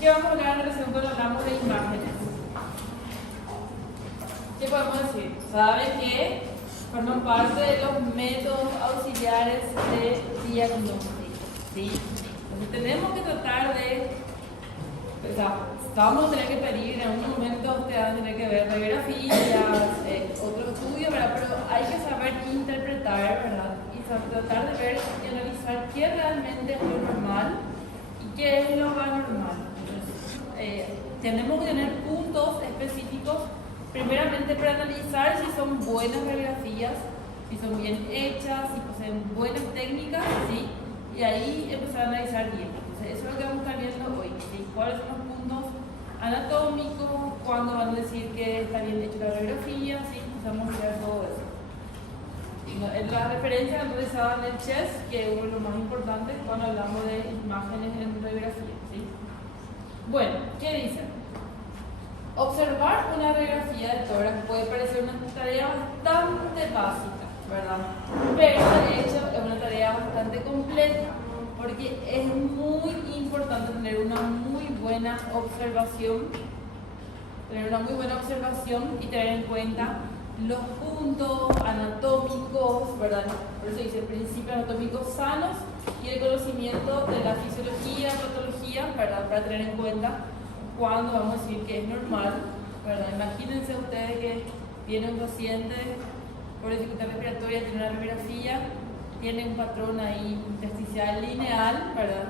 ¿Qué vamos a hablar en relación cuando hablamos de imágenes? ¿Qué podemos decir? Saben que forman parte de los métodos auxiliares de diagnóstico, ¿sí? Entonces tenemos que tratar de, o sea, vamos a tener que pedir en un momento, ustedes van a tener que ver radiografías, otros estudios, ¿verdad? Pero hay que saber interpretar, ¿verdad? Y tratar de ver y analizar qué realmente es lo normal y qué es lo anormal. Tenemos que tener puntos específicos, primeramente para analizar si son buenas radiografías, si son bien hechas, si poseen buenas técnicas, ¿sí? Y ahí empezar a analizar bien. Entonces, eso es lo que vamos a estar viendo hoy, ¿sí? ¿Cuáles son los puntos anatómicos? ¿Cuándo van a decir que está bien hecha la radiografía? ¿Sí? Vamos a ver todo eso. La referencia analizada en el CHES, que es uno de los más importantes cuando hablamos de imágenes en radiografía, ¿sí? Bueno, ¿qué dicen? Observar una radiografía de tórax puede parecer una tarea bastante básica, ¿verdad? Pero de hecho es una tarea bastante compleja, porque es muy importante tener una muy buena observación, y tener en cuenta los puntos anatómicos, ¿verdad? Por eso dice principios anatómicos sanos y el conocimiento de la fisiología, patología, ¿verdad? Para tener en cuenta cuando vamos a decir que es normal, ¿verdad? Imagínense ustedes que viene un paciente por dificultad respiratoria, tiene una radiografía, tiene un patrón ahí intersticial lineal, ¿verdad?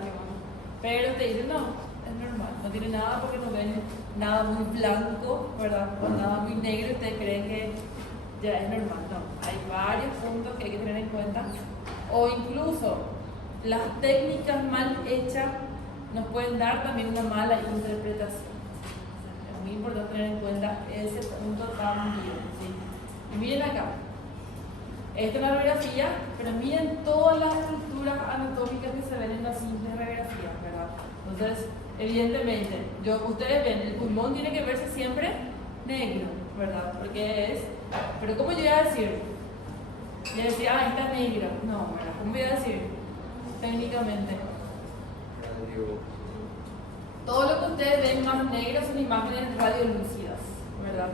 Pero te dicen, no, es normal, no tiene nada porque no ven nada muy blanco, ¿verdad? O nada muy negro, ustedes creen que ya es normal. No, hay varios puntos que hay que tener en cuenta, o incluso las técnicas mal hechas nos pueden dar también una mala interpretación. Es muy importante tener en cuenta ese punto también, ¿sí? Y miren acá, esta es una radiografía, pero miren todas las estructuras anatómicas que se ven en la simple radiografía, ¿verdad? Entonces, evidentemente, ustedes ven, el pulmón tiene que verse siempre negro, ¿verdad? Porque es, pero ¿cómo yo voy a decir? Yo decía, está negro. No, ¿verdad? ¿Cómo voy a decir? Técnicamente. Todo lo que ustedes ven más negro son imágenes radiolúcidas, ¿verdad?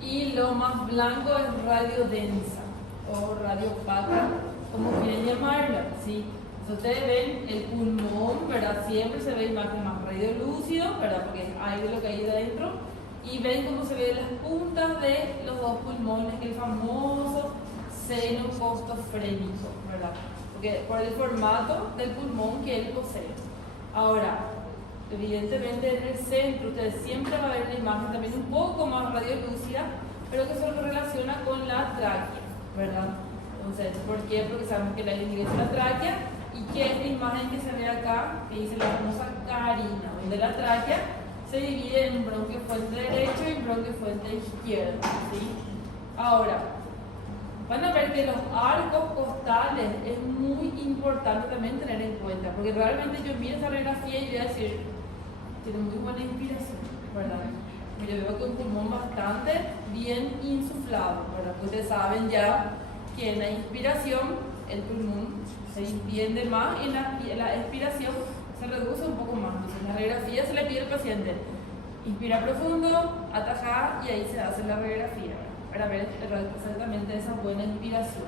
Y lo más blanco es radiodensa o radiopaca, como quieren llamarlo, ¿sí? Entonces ustedes ven el pulmón, ¿verdad? Siempre se ve imagen más radiolúcido, ¿verdad? Porque es aire lo que hay dentro. Y ven cómo se ven las puntas de los dos pulmones, que es el famoso seno costofrénico, ¿verdad? Porque por el formato del pulmón que él posee. Ahora, evidentemente en el centro ustedes siempre va a ver una imagen también un poco más radiolúcida, pero que se relaciona con la tráquea, ¿verdad? Entonces, ¿por qué? Porque sabemos que la ingresa la tráquea y que esta imagen que se ve acá, que dice la famosa carina, donde la tráquea se divide en un bronquio fuente derecho y un bronquio fuente izquierdo, ¿sí? Ahora, van a ver que los arcos costales es muy importante también tener en cuenta, porque realmente yo miro esa radiografía y voy a decir, tiene muy buena inspiración, ¿verdad? Yo veo que un pulmón bastante bien insuflado, ¿verdad? Ustedes saben ya que en la inspiración el pulmón se extiende más y en la expiración se reduce un poco más. Entonces en la radiografía se le pide al paciente inspira profundo, atajar y ahí se hace la radiografía para ver exactamente esa buena inspiración.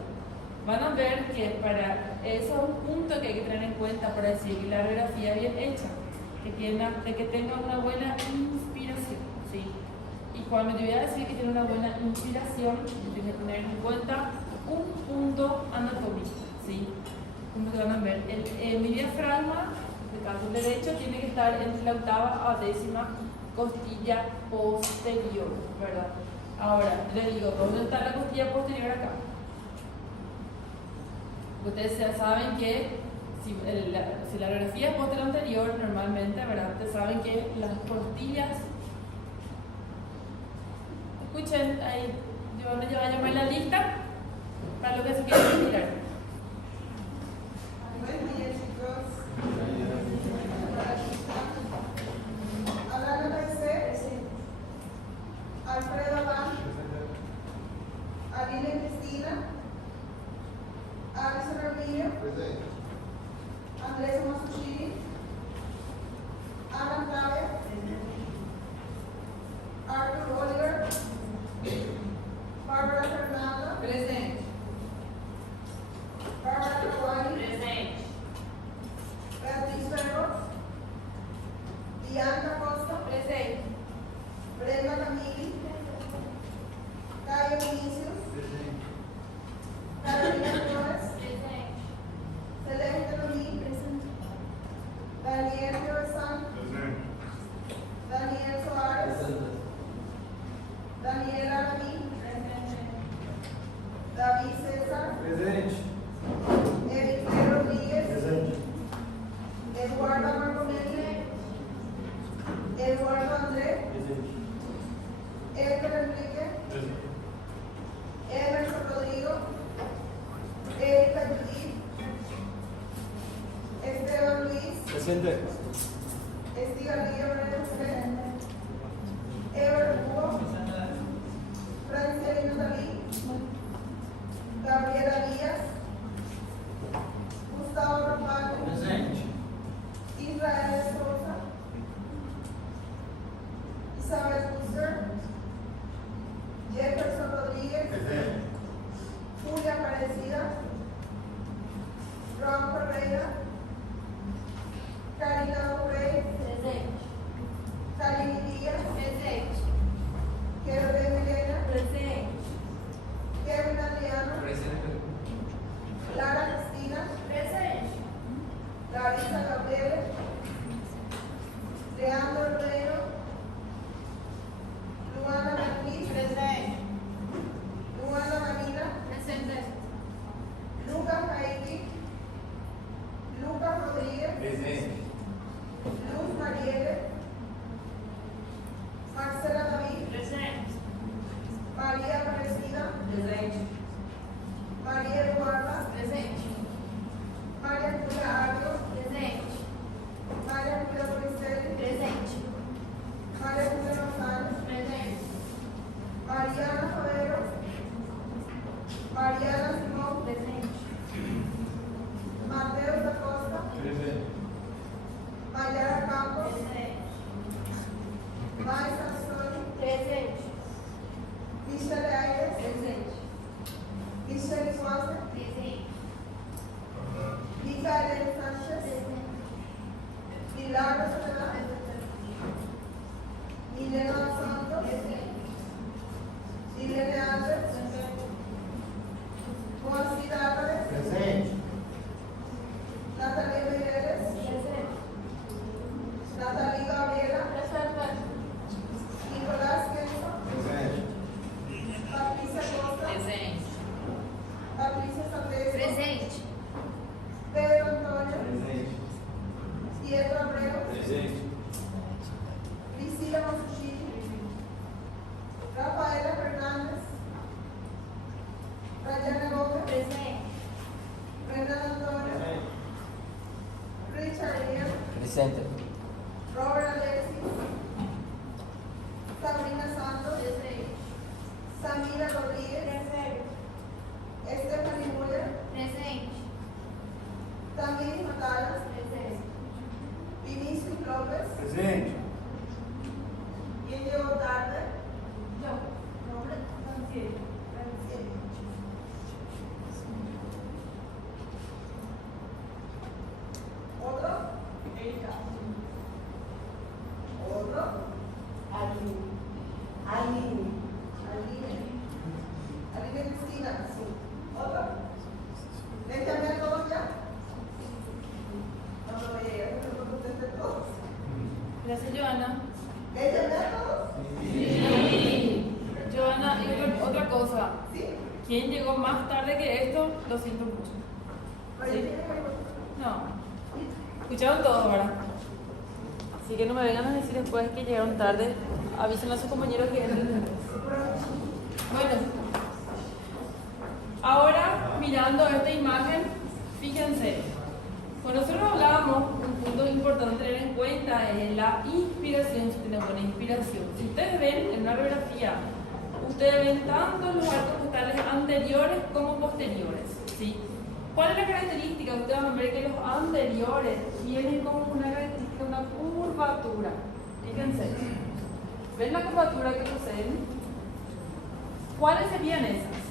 Van a ver que para eso es un punto que hay que tener en cuenta para decir que la radiografía bien hecha, que tenga una buena inspiración, ¿sí? Y cuando yo voy a decir que tiene una buena inspiración, tiene que tener en cuenta un punto anatómico, ¿sí? Como que van a ver, mi diafragma, en el caso derecho, tiene que estar entre la octava a décima costilla posterior, ¿verdad? Ahora, les digo, ¿dónde está la costilla posterior acá? Ustedes ya saben que si la radiografía es posterior anterior, normalmente, ¿verdad? Ustedes saben que las costillas, escuchen, ahí, yo voy a llamar la lista para lo que se quiere retirar. Buen día, chicos. Alana Mercedes. Alfredo Adán. Aline Cristina. Alex Ramírez. Andrés Masuchini. Alan Tabe. Bianca Costa, Presente. Brenda Camili, Cayo Vinicius, Carolina Flores, Celeste Lomí, Daniel Piovesan, Daniel Soares, Daniel Aramí, David César, Evicle Rodríguez, Eduardo Marcomelli, Eduardo André, Héctor Enrique, Emerson Rodrigo, Erika Judith, Esteban Luis, Estigarría Breno, Ever Hugo, Francia Natalí, Gabriela Díaz, Gustavo Rafael, Israel Esposa, Isabel Buster, Jefferson Rodríguez, Julia Aparecida, Ron Ferreira, Karina Rey, Karine Díaz, Kevin Milena, Kevin Adriano, Lara Cristina, Larissa Gabriela, Leandro Reyno, Luana Martínez, Luana Manila, Lucas Haiti, Lucas Rodríguez, Luz Marielle, Marcela David, María Aparecida, María Eduarda, María Julia Ario, María Julia Poricel, María Julia González, Mariana Favero, Mariana Simón, Mateo da Costa, Mayara Campos, Mai Sansoni, Michelle Aires, Michelle Suárez, Micaela Sánchez, Milagros Soledad, Milena dos Santos, Milene Álvarez, Moacir Álvarez, Natalia Meireles, Natalie Gabriela, Nicolás Kenzo, Patricia Costa, Patricia Sandesco, Pedro Antonio, Pietro Abreu, Priscila Masuchini, Rafaela Fernández, Rayana Gómez, Renan Antonio, Richard Elias, Robert Alexis, Sabrina Santos, Samira Rodríguez, Stephanie Muller, Tamiris Matalas, Vinicius López, ¿quién llegó tarde? ¿Otro? ¿Otro? Aline Cristina. ¿Otro? ¿Les llamé a todos ya? No me voy a llegar, no me contesté todos. Gracias, Joana. ¿Les llamé a todos? Joana, y otra cosa. Sí. ¿Quién llegó más tarde que esto? Lo siento mucho. ¿Sí? No. Escucharon todo, ¿verdad? Así que no me vengan a decir después que llegaron tarde. Avisen a sus compañeros que entren después. Bueno. Ahora, mirando esta imagen, fíjense. Cuando nosotros hablábamos, un punto importante a tener en cuenta es la inspiración, si tenemos una inspiración. Si ustedes ven en una radiografía, ustedes ven tanto los arcos postales anteriores como posteriores, ¿sí? ¿Cuál es la característica? Ustedes van a ver que los anteriores tienen como una característica, una curvatura. Fíjense. ¿Ven la curvatura que poseen? ¿Cuáles serían esas?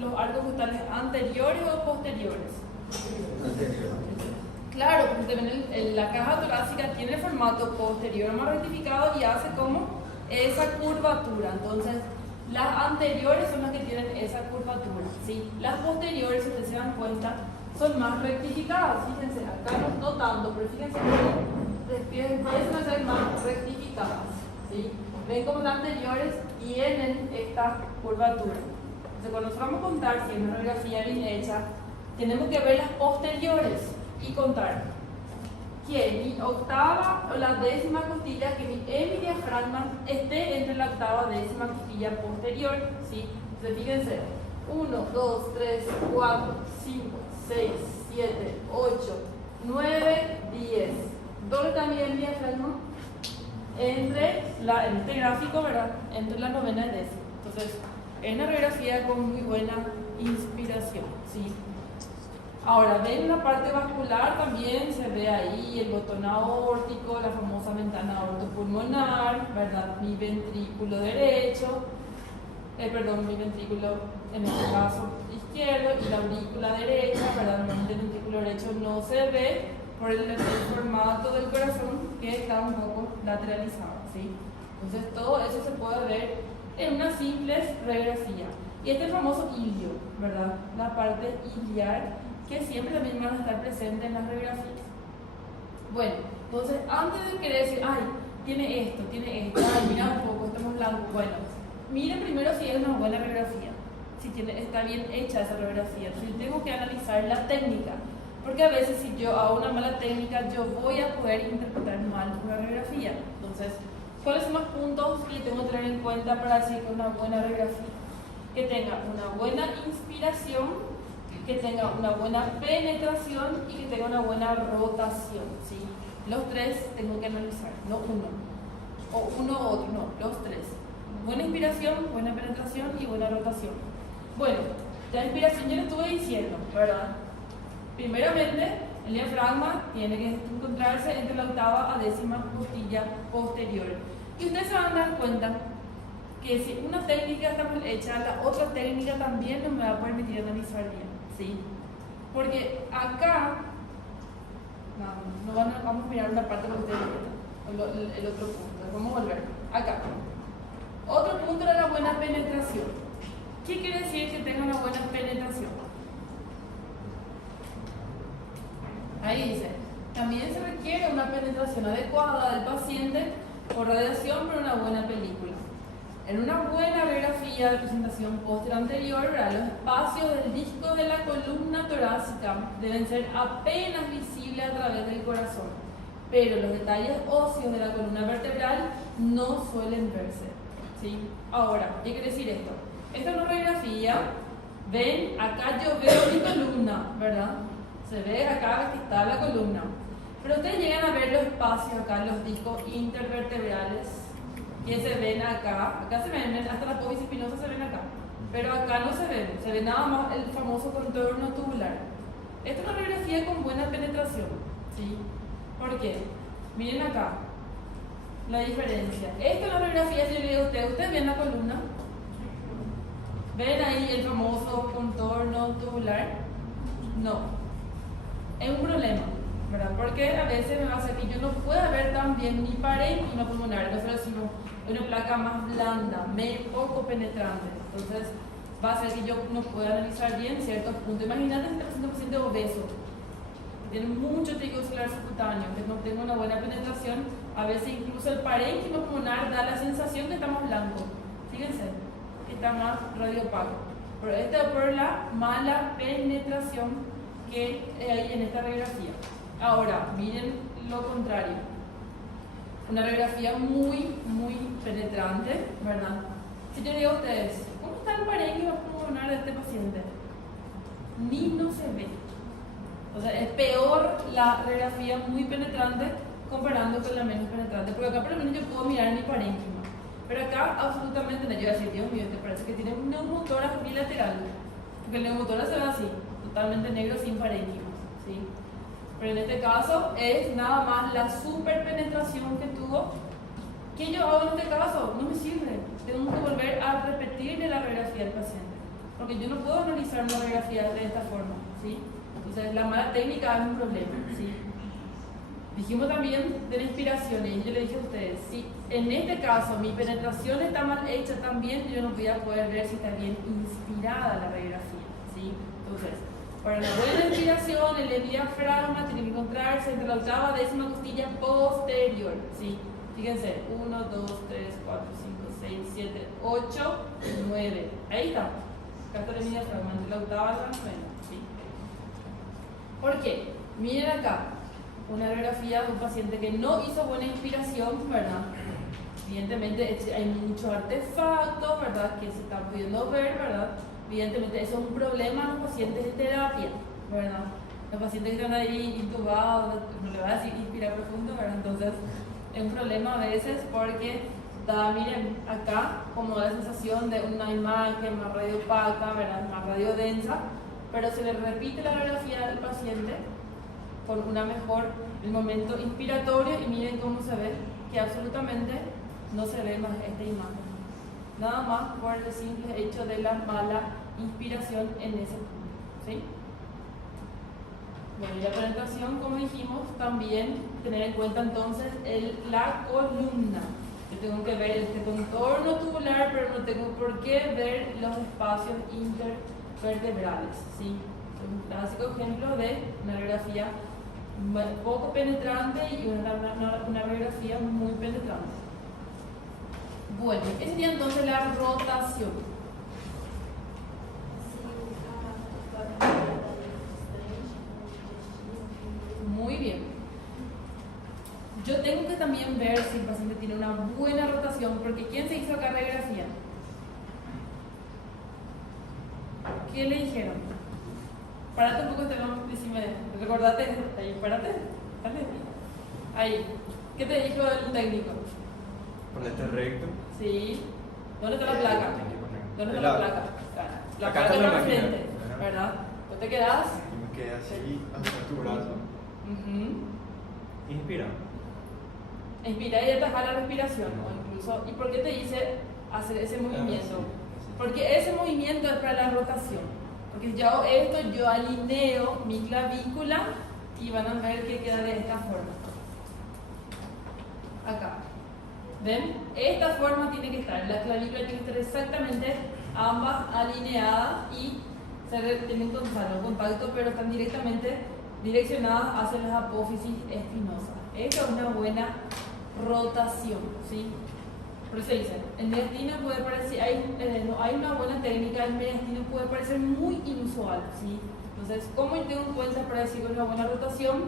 ¿Los arcos postales anteriores o posteriores? Claro, porque también la caja torácica tiene el formato posterior más rectificado y hace como esa curvatura. Entonces, las anteriores son las que tienen esa curvatura, ¿sí? Las posteriores, si ustedes se dan cuenta, son más rectificadas. Fíjense, acá no tanto, pero fíjense que empiezan a ser más rectificadas, ¿sí? Ven como las anteriores tienen esta curvatura. Entonces, cuando nosotros vamos a contar si es una radiografía bien hecha, tenemos que ver las posteriores y contar que mi octava o la décima costilla, que mi diafragma esté entre la octava y décima costilla posterior, ¿sí? Entonces fíjense, 1, 2, 3, 4, 5, 6, 7, 8, 9, 10. ¿Dónde está mi diafragma? En este gráfico, ¿verdad? Entre la novena y décima. Entonces, es una radiografía con muy buena inspiración, ¿sí? Ahora, ven la parte vascular, también se ve ahí el botón aórtico, la famosa ventana aortopulmonar, ¿verdad? Mi ventrículo derecho, mi ventrículo en este caso izquierdo y la aurícula derecha, ¿verdad? Normalmente el ventrículo derecho no se ve por el formato del corazón que está un poco lateralizado, ¿sí? Entonces todo eso se puede ver en una simple radiografía. Y este es el famoso ilio, ¿verdad? La parte iliar, que siempre también van a estar presentes en las radiografías. Bueno, entonces antes de querer decir, ay, tiene esto, ay, mira un poco, estamos blancos, bueno, miren primero si es una buena radiografía, si está bien hecha esa radiografía. Entonces tengo que analizar la técnica, porque a veces si yo hago una mala técnica, yo voy a poder interpretar mal una radiografía. Entonces, ¿cuáles son los puntos que tengo que tener en cuenta para decir que es una buena radiografía? Que tenga una buena inspiración, que tenga una buena penetración y que tenga una buena rotación, ¿sí? Los tres tengo que analizar, no uno, o uno u otro, no, los tres. Buena inspiración, buena penetración y buena rotación. Bueno, la inspiración ya lo estuve diciendo, ¿verdad? Primeramente, el diafragma tiene que encontrarse entre la octava a décima costilla posterior. Y ustedes se van a dar cuenta que si una técnica está mal hecha, la otra técnica también no me va a permitir analizar bien, ¿sí? Porque acá, vamos a mirar una parte que ustedes vieron, el otro punto, vamos a volver, acá. Otro punto era la buena penetración. ¿Qué quiere decir que tenga una buena penetración? Ahí dice, también se requiere una penetración adecuada del paciente por radiación por una buena película. En una buena radiografía de presentación posterior anterior, los espacios del disco de la columna torácica deben ser apenas visibles a través del corazón, pero los detalles óseos de la columna vertebral no suelen verse, ¿sí? Ahora, ¿qué quiere decir esto? Esta es una radiografía, ven, acá yo veo mi columna, ¿verdad? Se ve acá que está la columna, pero ustedes llegan a ver los espacios acá, los discos intervertebrales, que se ven acá se ven, hasta la apófisis espinosa se ven acá, pero acá no se ve nada más el famoso contorno tubular. Esta es una radiografía con buena penetración, ¿sí? ¿Por qué? Miren acá la diferencia. Esta es la radiografía, si yo le digo a ustedes ven la columna, ven ahí el famoso contorno tubular, no, es un problema, ¿verdad? Porque a veces me va a hacer que yo no pueda ver tan bien mi parénquima pulmonar, nosotros decimos una placa más blanda, poco penetrante, entonces va a hacer que yo no pueda analizar bien ciertos puntos. Imagínate si estás un paciente obeso, que tiene mucho tejido celular subcutáneo, que no tenga una buena penetración, a veces incluso el parénquima pulmonar da la sensación que está más blanco, fíjense, que está más radiopaco, pero esto es por la mala penetración que hay en esta radiografía. Ahora, miren lo contrario. Una radiografía muy, muy penetrante, ¿verdad? Si yo digo a ustedes, ¿cómo está el parénquima pulmonar de este paciente? Ni no se ve. O sea, es peor la radiografía muy penetrante comparando con la menos penetrante. Porque acá por lo menos yo puedo mirar mi parénquima. Pero acá absolutamente no. Yo voy a decir, Dios mío, te parece que tiene un neumotórax bilateral. Porque el neumotórax se ve así, totalmente negro sin parénquima, ¿sí? Pero en este caso es nada más la superpenetración que tuvo. ¿Qué yo hago en este caso? No me sirve. Tengo que volver a repetirle la radiografía al paciente. Porque yo no puedo analizar una radiografía de esta forma, ¿sí? Entonces, la mala técnica es un problema, ¿sí? Dijimos también de la inspiración, y yo le dije a ustedes, si en este caso mi penetración está mal hecha también, yo no voy a poder ver si está bien inspirada la radiografía, ¿sí? Entonces, para una buena inspiración, el diafragma tiene que encontrarse entre la octava décima costilla posterior, ¿sí? Fíjense, 1, 2, 3, 4, 5, 6, 7, 8, 9. Ahí está. Acá está el diafragma entre la octava y la novena, ¿sí? ¿Por qué? Miren acá. Una radiografía de un paciente que no hizo buena inspiración, ¿verdad? Evidentemente hay muchos artefactos, ¿verdad? Que se están pudiendo ver, ¿verdad? Evidentemente eso es un problema en los pacientes de terapia, ¿verdad? Los pacientes que están ahí intubados, no le va a decir inspirar profundo, ¿verdad? Entonces es un problema a veces porque da, miren, acá como la sensación de una imagen más radiopaca, ¿verdad? Más radiodensa, pero se le repite la radiografía del paciente con una mejor, el momento inspiratorio, y miren cómo se ve que absolutamente no se ve más esta imagen, nada más por el simple hecho de la mala inspiración en ese punto, ¿sí? Bueno, y la penetración, como dijimos, también tener en cuenta entonces la columna. Yo tengo que ver este contorno tubular, pero no tengo por qué ver los espacios intervertebrales, ¿sí? Un clásico ejemplo de una radiografía poco penetrante y una radiografía muy penetrante. Bueno, esa sería entonces la rotación. Muy bien. Yo tengo que también ver si el paciente tiene una buena rotación, porque ¿quién se hizo acá radiografía? ¿Qué le dijeron? Párate un poco, decime, recordate, ahí, párate, dale, ahí. ¿Qué te dijo el técnico? Ponete recto. Sí. ¿Dónde está la placa? ¿Dónde está la placa? La Acá placa está está la enfrente, máquina. ¿verdad? ¿Tú te quedas? Y me quedé así hasta tu brazo. Inspira. Inspira y ataja la respiración, o incluso, ¿y por qué te dice hacer ese movimiento? Sí. Porque ese movimiento es para la rotación. Porque si yo hago esto, yo alineo mi clavícula y van a ver que queda de esta forma. Acá. ¿Ven? Esta forma tiene que estar. La clavícula tiene que estar exactamente ambas alineadas y tienen contacto, pero están directamente direccionadas hacia las apófisis espinosas. Esta es una buena rotación, ¿sí? Por eso dicen, el mediastino puede parecer, no hay una buena técnica, el mediastino puede parecer muy inusual, ¿sí? Entonces, ¿cómo yo tengo en cuenta para decir una buena rotación?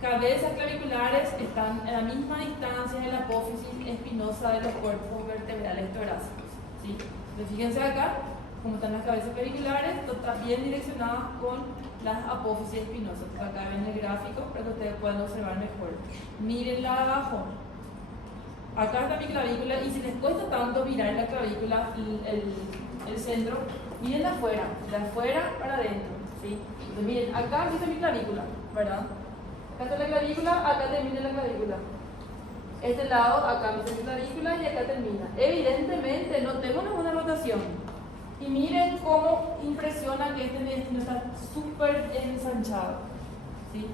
Cabezas claviculares están a la misma distancia de la apófisis espinosa de los cuerpos vertebrales torácicos, ¿sí? Entonces, fíjense acá, como están las cabezas claviculares, están bien direccionadas con las apófisis espinosas. Acá ven el gráfico para que ustedes puedan observar mejor. Mírenla abajo. Acá está mi clavícula, y si les cuesta tanto mirar la clavícula, el centro, miren de afuera para adentro, ¿sí? Entonces miren, acá está mi clavícula, ¿verdad? Acá está la clavícula, acá termina la clavícula. Este lado, acá está mi clavícula y acá termina. Evidentemente no tengo una buena rotación. Y miren cómo impresiona que este mediastino está súper ensanchado, ¿sí?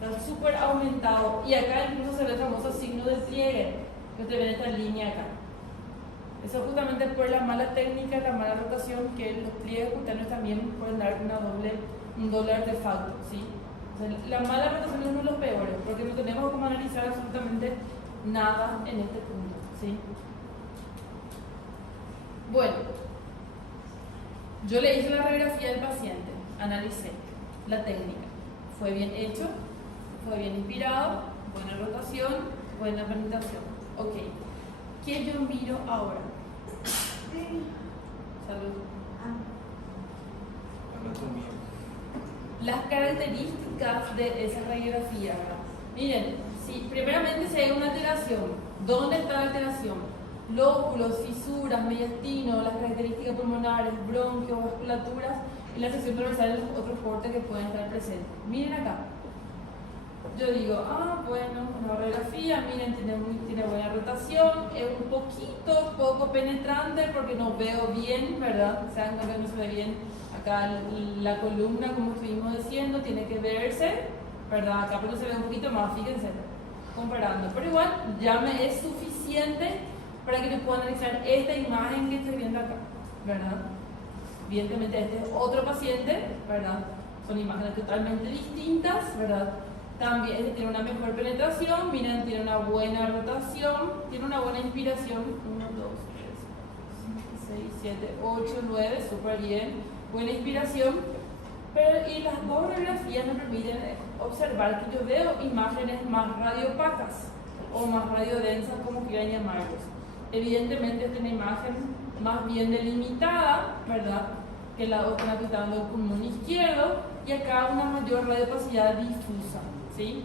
Está súper aumentado. Y acá incluso se ve el famoso signo de pliegue. Que ustedes ven esta línea acá. Eso justamente por la mala técnica, la mala rotación, que los pliegues cutáneos también pueden dar un doble artefacto, ¿sí? O sea, la mala rotación es uno de los peores, porque no tenemos cómo analizar absolutamente nada en este punto, ¿sí? Bueno, yo le hice la radiografía del paciente, analicé la técnica. Fue bien hecho, fue bien inspirado, buena rotación, buena penetración. Ok, ¿qué yo miro ahora? Salud. Anatomía. Las características de esa radiografía, ¿verdad? Miren, primeramente si hay una alteración, ¿dónde está la alteración? Lóbulos, fisuras, mediastino, las características pulmonares, bronquios, vasculaturas y la sección dorsal de los otros cortes que pueden estar presentes. Miren acá. Yo digo, bueno, una radiografía, miren, tiene buena rotación, es un poco penetrante porque no veo bien, ¿verdad? O sea, no se ve bien Acá la columna, como estuvimos diciendo, tiene que verse, ¿verdad? Acá pero se ve un poquito más, fíjense, comparando. Pero igual ya me es suficiente para que yo pueda analizar esta imagen que estoy viendo acá, ¿verdad? Evidentemente este es otro paciente, ¿verdad? Son imágenes totalmente distintas, ¿verdad? También este tiene una mejor penetración, miren, tiene una buena rotación, tiene una buena inspiración. 1, 2, 3, 6, 7, 8, 9, súper bien, buena inspiración. Pero y las dos radiografías me permiten observar que yo veo imágenes más radiopacas o más radiodensas, como quieran llamarlos. Evidentemente esta es una imagen más bien delimitada, ¿verdad? Que la otra que está dando el pulmón izquierdo, y acá una mayor radiopacidad difusa, ¿sí?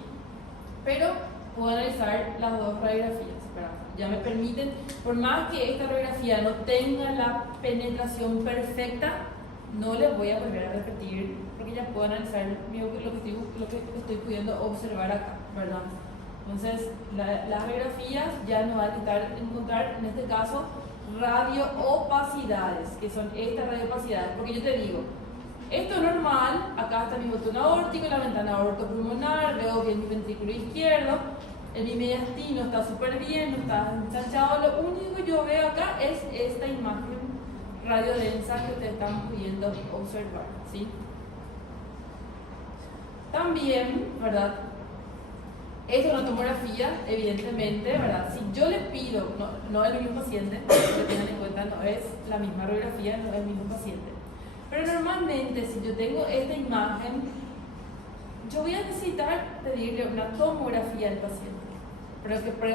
Pero puedo analizar las dos radiografías, ¿verdad? Ya me permiten, por más que esta radiografía no tenga la penetración perfecta, no les voy a volver a repetir, porque ya puedo analizar lo que estoy pudiendo observar acá, ¿verdad? Entonces, las radiografías ya nos van a encontrar, en este caso, radioopacidades, que son estas radioopacidades, porque yo te digo, esto es normal, acá está mi botón aórtico, la ventana aortopulmonar, veo bien mi ventrículo izquierdo, el mediastino está súper bien, no está ensanchado, lo único que yo veo acá es esta imagen radiodensa que ustedes están pudiendo observar, ¿sí? También, ¿verdad? Esto es una tomografía, evidentemente, ¿verdad? Si yo le pido, no es el mismo paciente, que tengan en cuenta, no es la misma radiografía, no es el mismo paciente. Pero normalmente, si yo tengo esta imagen, yo voy a necesitar pedirle una tomografía al paciente,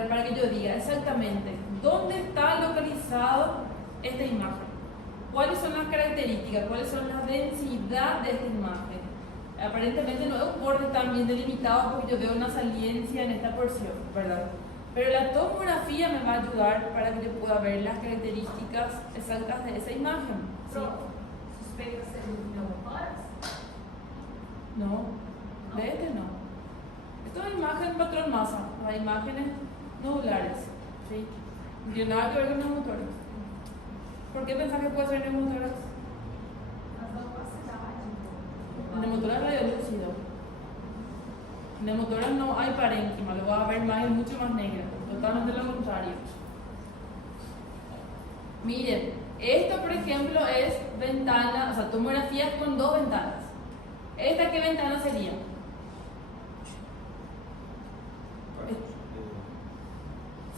para que yo diga exactamente dónde está localizado esta imagen, cuáles son las características, cuáles son la densidad de esta imagen. Aparentemente no es un borde tan bien delimitado porque yo veo una saliencia en esta porción, ¿verdad? Pero la tomografía me va a ayudar para que yo pueda ver las características exactas de esa imagen, ¿sí? ¿Suspectas el neumotórax? No, de este no. Esto es imagen patrón masa, las imágenes nodulares, ¿sí? No tiene nada que ver con neumotórax. ¿Por qué pensás que puede ser neumotórax? El neumotórax es radiolúcido. En neumotórax no hay parénquima, lo vas a ver más, es mucho más negra, totalmente lo contrario. Miren, esto por ejemplo es ventana, o sea, tomografías con dos ventanas. ¿Esta qué ventana sería?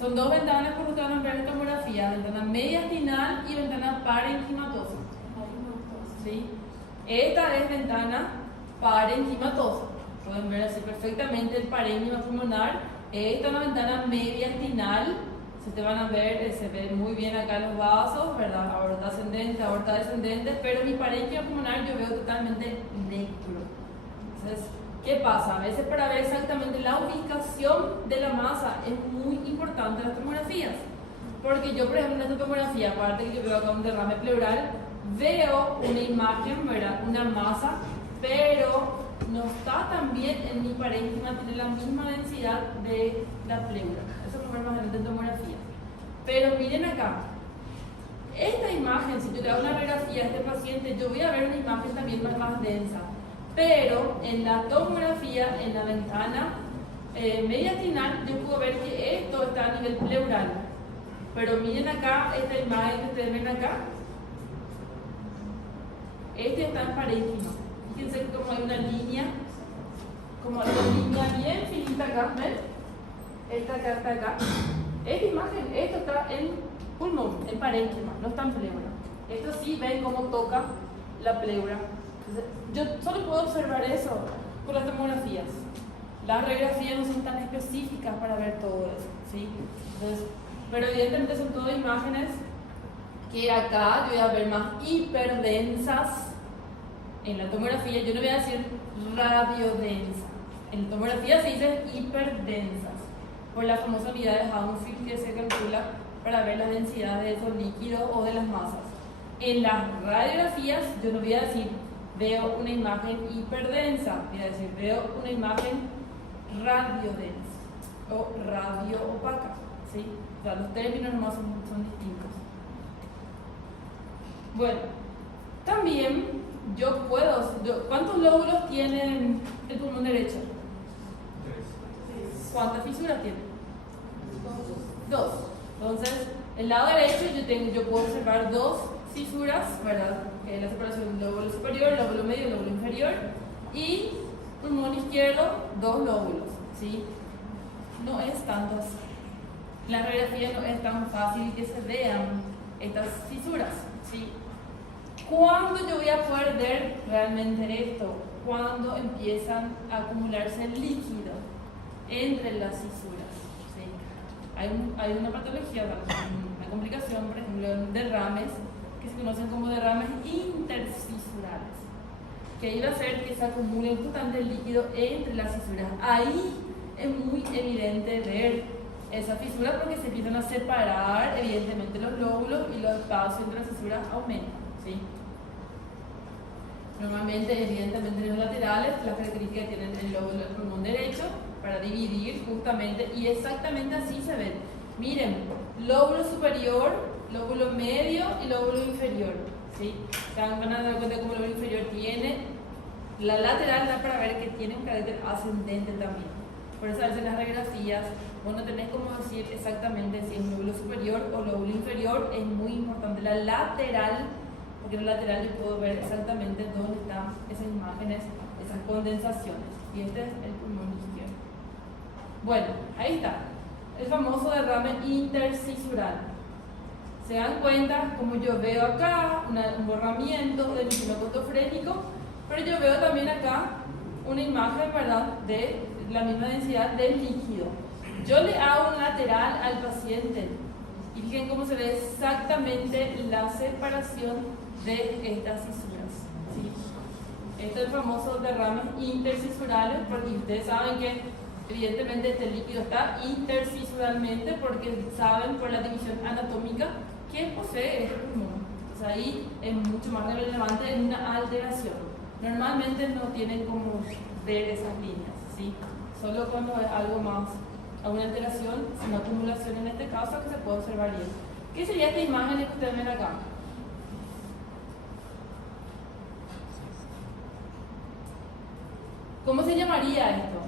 Son dos ventanas por ustedes van a ver en tomografía, ventana mediastinal y ventana parenquimatosa. ¿Sí? Esta es ventana parenquimatosa. Pueden ver así perfectamente el parénquima pulmonar. Esta es una ventana mediastinal. Se van a ver, se ve muy bien acá los vasos, ¿verdad? Aorta ascendente, aorta descendente, pero mi parénquima pulmonar yo veo totalmente negro. Entonces, ¿qué pasa? A veces para ver exactamente la ubicación de la masa es muy importante las tomografías. Porque yo, por ejemplo, en esta tomografía, aparte que yo veo acá un derrame pleural, veo una imagen, ¿verdad? Una masa, pero no está tan bien en mi parénquima, tiene la misma densidad de la pleura. Eso es lo más adelante en tomografía. Pero miren acá, esta imagen, si yo le hago una radiografía a este paciente, yo voy a ver una imagen también más densa. Pero en la tomografía, en la ventana mediastinal, yo puedo ver que esto está a nivel pleural. Pero miren acá, esta imagen que ustedes ven acá, este está en parénquima. Fíjense como hay una línea, bien finita acá, ¿ven? Esta acá está acá. Esta imagen, esto está en pulmón, en parénquima, no está en pleura. Esto sí, ven cómo toca la pleura. Entonces, yo solo puedo observar eso con las tomografías. Las radiografías no son tan específicas para ver todo eso, ¿sí? Entonces, pero evidentemente son todas imágenes que acá yo voy a ver más hiperdensas. En la tomografía yo no voy a decir radiodensa. En la tomografía se dice hiperdensas, por la famosa unidad de Hounsfield que se calcula para ver las densidades de esos líquidos o de las masas. En las radiografías yo no voy a decir veo una imagen hiperdensa, voy a decir veo una imagen radiodensa o radioopaca, ¿sí? O sea, los términos nomás son distintos. Bueno, también ¿cuántos lóbulos tiene el pulmón derecho? 3. ¿Cuántas fisuras tiene? 2. Entonces, el lado derecho yo puedo observar 2 fisuras, ¿verdad? Que es la separación del lóbulo superior, lóbulo medio y lóbulo inferior. Y pulmón izquierdo, 2 lóbulos, ¿sí? No es tanto así. En la radiografía no es tan fácil que se vean estas fisuras, ¿sí? ¿Cuándo yo voy a poder ver realmente esto? Cuando empiezan a acumularse líquido entre las fisuras, ¿sí? Hay una patología, una complicación, por ejemplo, en derrames, que se conocen como derrames interfisurales, que iba a hacer que se acumule justamente el líquido entre las fisuras. Ahí es muy evidente ver esa fisura porque se empiezan a separar evidentemente los lóbulos y los espacios entre las fisuras aumentan, ¿sí? Normalmente, evidentemente, en los laterales, las características que tienen el lóbulo del pulmón derecho para dividir justamente, y exactamente así se ven. Miren, lóbulo superior, lóbulo medio y lóbulo inferior, ¿sí? Se van a dar cuenta cómo el lóbulo inferior tiene, la lateral da para ver que tiene un carácter ascendente también. Por eso a veces en las radiografías vos no tenés como decir exactamente si es lóbulo superior o lóbulo inferior, es muy importante la lateral, porque en la lateral yo puedo ver exactamente dónde están esas imágenes, esas condensaciones. Y este es el pulmón izquierdo. Bueno, ahí está, el famoso derrame interfisural. Se dan cuenta, como yo veo acá, un borramiento del líquido cotofrénico, pero yo veo también acá una imagen, ¿verdad?, de la misma densidad del líquido. Yo le hago un lateral al paciente y fíjense cómo se ve exactamente la separación de estas fisuras, ¿sí? Este es el famoso derrames interfisurales, porque ustedes saben que evidentemente este líquido está interfisuralmente porque saben por la división anatómica quién posee este pulmón. Entonces ahí es mucho más relevante en una alteración. Normalmente no tienen como ver esas líneas, ¿sí? Solo cuando es algo más, alguna alteración, una acumulación en este caso que se puede observar bien. ¿Qué sería esta imagen que ustedes ven acá? ¿Cómo se llamaría esto?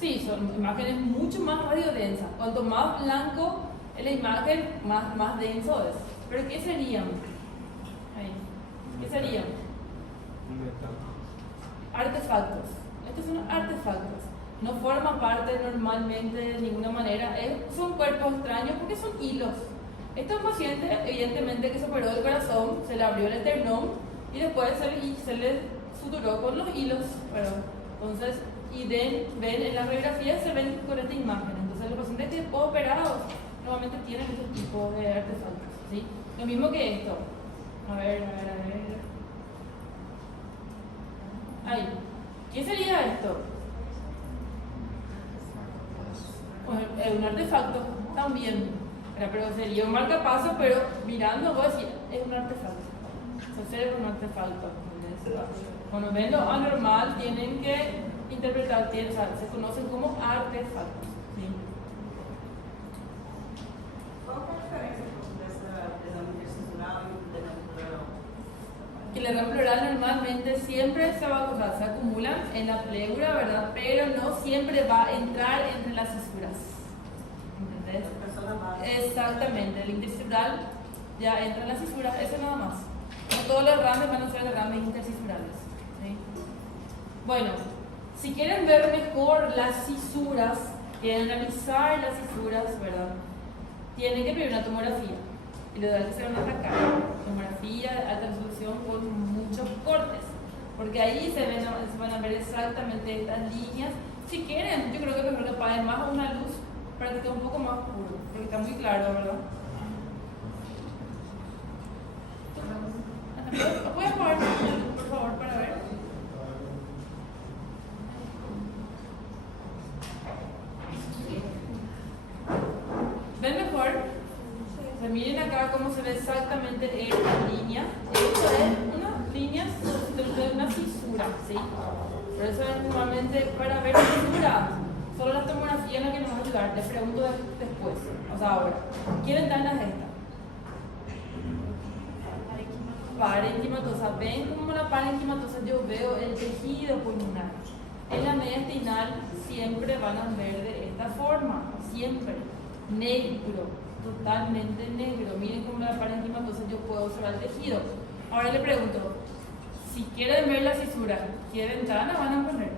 Sí, son imágenes mucho más radiodensas. Cuanto más blanco es la imagen, más denso es. ¿Pero qué serían? Ahí. ¿Qué serían? Artefactos. Estos son artefactos. No forman parte normalmente de ninguna manera. Son cuerpos extraños porque son hilos. Este es un paciente, evidentemente, que se operó del corazón, se le abrió el esternón y después se le suturó con los hilos. Entonces, ven en la radiografía se ven con esta imagen. Entonces, los pacientes que operados normalmente tienen este tipo de artefactos, ¿sí? Lo mismo que esto. A ver. Ahí. ¿Qué sería esto? Es un artefacto también, pero sería un marcapaso, pero mirando voy a decir, es un artefacto. Sucede con un artefacto. Cuando ven lo anormal, tienen que interpretar, se conocen como artefactos, ¿sí? ¿Cuál es la diferencia entre la interfisural y el derrame pleural? Que el derrame pleural normalmente siempre se acumulan en la pleura, ¿verdad? Pero no siempre va a entrar entre las fisuras. ¿Entendés? Exactamente, el interfisural ya entra en las fisuras, eso nada más. No todos los derrames van a ser derrames interfisurales, ¿sí? Bueno, si quieren ver mejor las fisuras, quieren analizar las fisuras, ¿verdad? Tienen que pedir una tomografía. Y lo ideal es hacer una tomografía de alta resolución con muchos cortes, porque ahí se van a ver exactamente estas líneas. Si quieren, yo creo que mejor que apaguen más una luz para que quede un poco más oscuro, porque está muy claro, ¿verdad? ¿Puedes apagar una luz, por favor, para ver? ¿Ven mejor? Pues miren acá cómo se ve exactamente esta línea. Esto es unas líneas de una fisura, ¿sí? Por eso es normalmente para ver fisura. Solo la tomografía es la que nos va a ayudar. Les pregunto después, o sea ahora. ¿Quieren darlas esta? parenquimatosa. Ven como la parenquimatosa yo veo el tejido pulmonar. En la mediastinal siempre van a ver de esta forma, siempre negro, totalmente negro. Miren cómo la parenquimatosa yo puedo observar el tejido. Ahora le pregunto, si quieren ver la fisura, ¿qué ventana van a poner?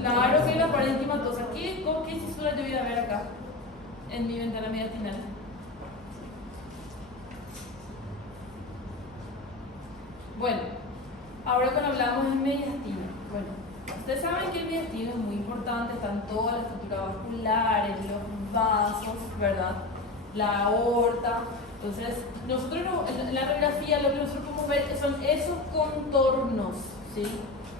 Claro que la parenquimatosa. ¿Qué fisura yo voy a ver acá en mi ventana mediastinal? Bueno, ahora cuando hablamos de mediastino, bueno, ustedes saben que el mediastino es muy importante, están todas las estructuras vasculares, los vasos, ¿verdad? La aorta. Entonces, nosotros en la radiografía lo que nosotros podemos ver son esos contornos, ¿sí?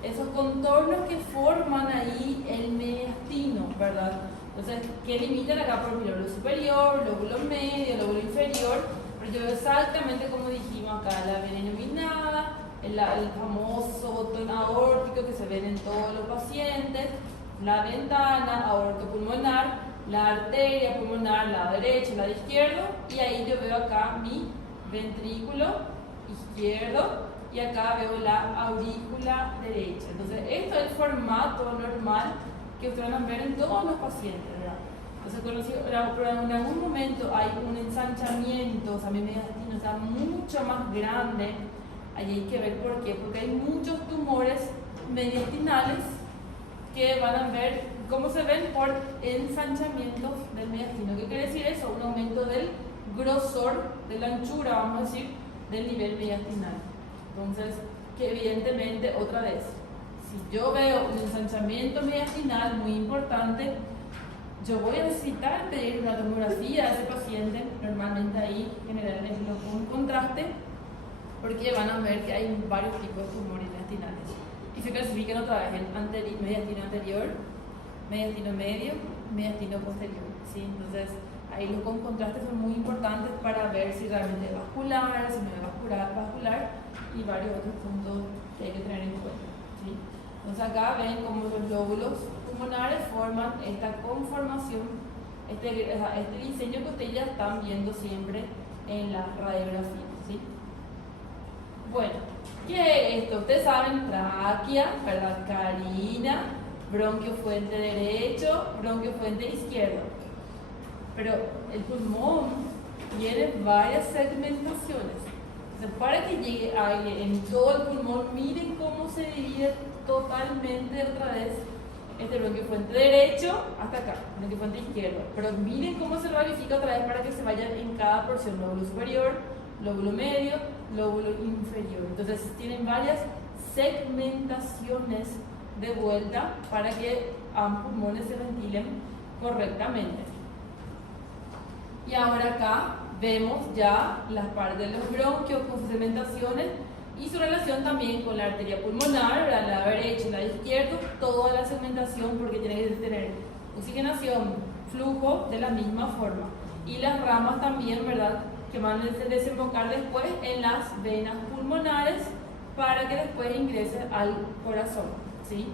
Esos contornos que forman ahí el mediastino, ¿verdad? Entonces, que limitan acá por el lóbulo superior, lóbulo medio, lóbulo inferior, pero yo veo exactamente como dijimos acá, la vena iluminada, el famoso botón aórtico que se ven en todos los pacientes, la ventana aortopulmonar, la arteria pulmonar, lado derecho, lado izquierdo, y ahí yo veo acá mi ventrículo izquierdo y acá veo la aurícula derecha. Entonces, esto es el formato normal que ustedes van a ver en todos los pacientes, ¿verdad? Entonces, pero en algún momento hay un ensanchamiento, o sea, mi mediastino está mucho más grande. Ahí hay que ver por qué, porque hay muchos tumores mediastinales que van a ver cómo se ven por ensanchamientos del mediastino. ¿Qué quiere decir eso? Un aumento del grosor, de la anchura, vamos a decir, del nivel mediastinal. Entonces, que evidentemente, otra vez, si yo veo un ensanchamiento mediastinal muy importante, yo voy a necesitar pedir una tomografía a ese paciente, normalmente ahí generalmente lo con contraste, porque van a ver que hay varios tipos de tumores mediastinales. Y se clasifican otra vez en mediastino anterior, mediastino medio, mediastino posterior, ¿sí? Entonces, ahí los con contraste son muy importantes para ver si realmente es vascular, si no es vascular y varios otros puntos que hay que tener en cuenta, ¿sí? Entonces, acá ven cómo los lóbulos pulmonares forman esta conformación, este diseño que ustedes ya están viendo siempre en la radiografía, ¿sí? Bueno, ¿qué es esto? Ustedes saben, tráquea, ¿verdad? Carina, bronquio fuente derecho, bronquio fuente izquierdo. Pero el pulmón tiene varias segmentaciones. Entonces, para que llegue aire en todo el pulmón, miren cómo se divide totalmente otra vez este bronquio fuente derecho hasta acá, bronquio fuente izquierdo. Pero miren cómo se ramifica otra vez para que se vayan en cada porción, lóbulo superior, lóbulo medio, lóbulo inferior. Entonces tienen varias segmentaciones de vuelta para que ambos pulmones se ventilen correctamente. Y ahora acá vemos ya las partes de los bronquios con sus segmentaciones y su relación también con la arteria pulmonar, ¿verdad? La derecha y la izquierda, toda la segmentación porque tiene que tener oxigenación, flujo de la misma forma. Y las ramas también, ¿verdad? Que van a desembocar después en las venas pulmonares para que después ingrese al corazón, ¿sí?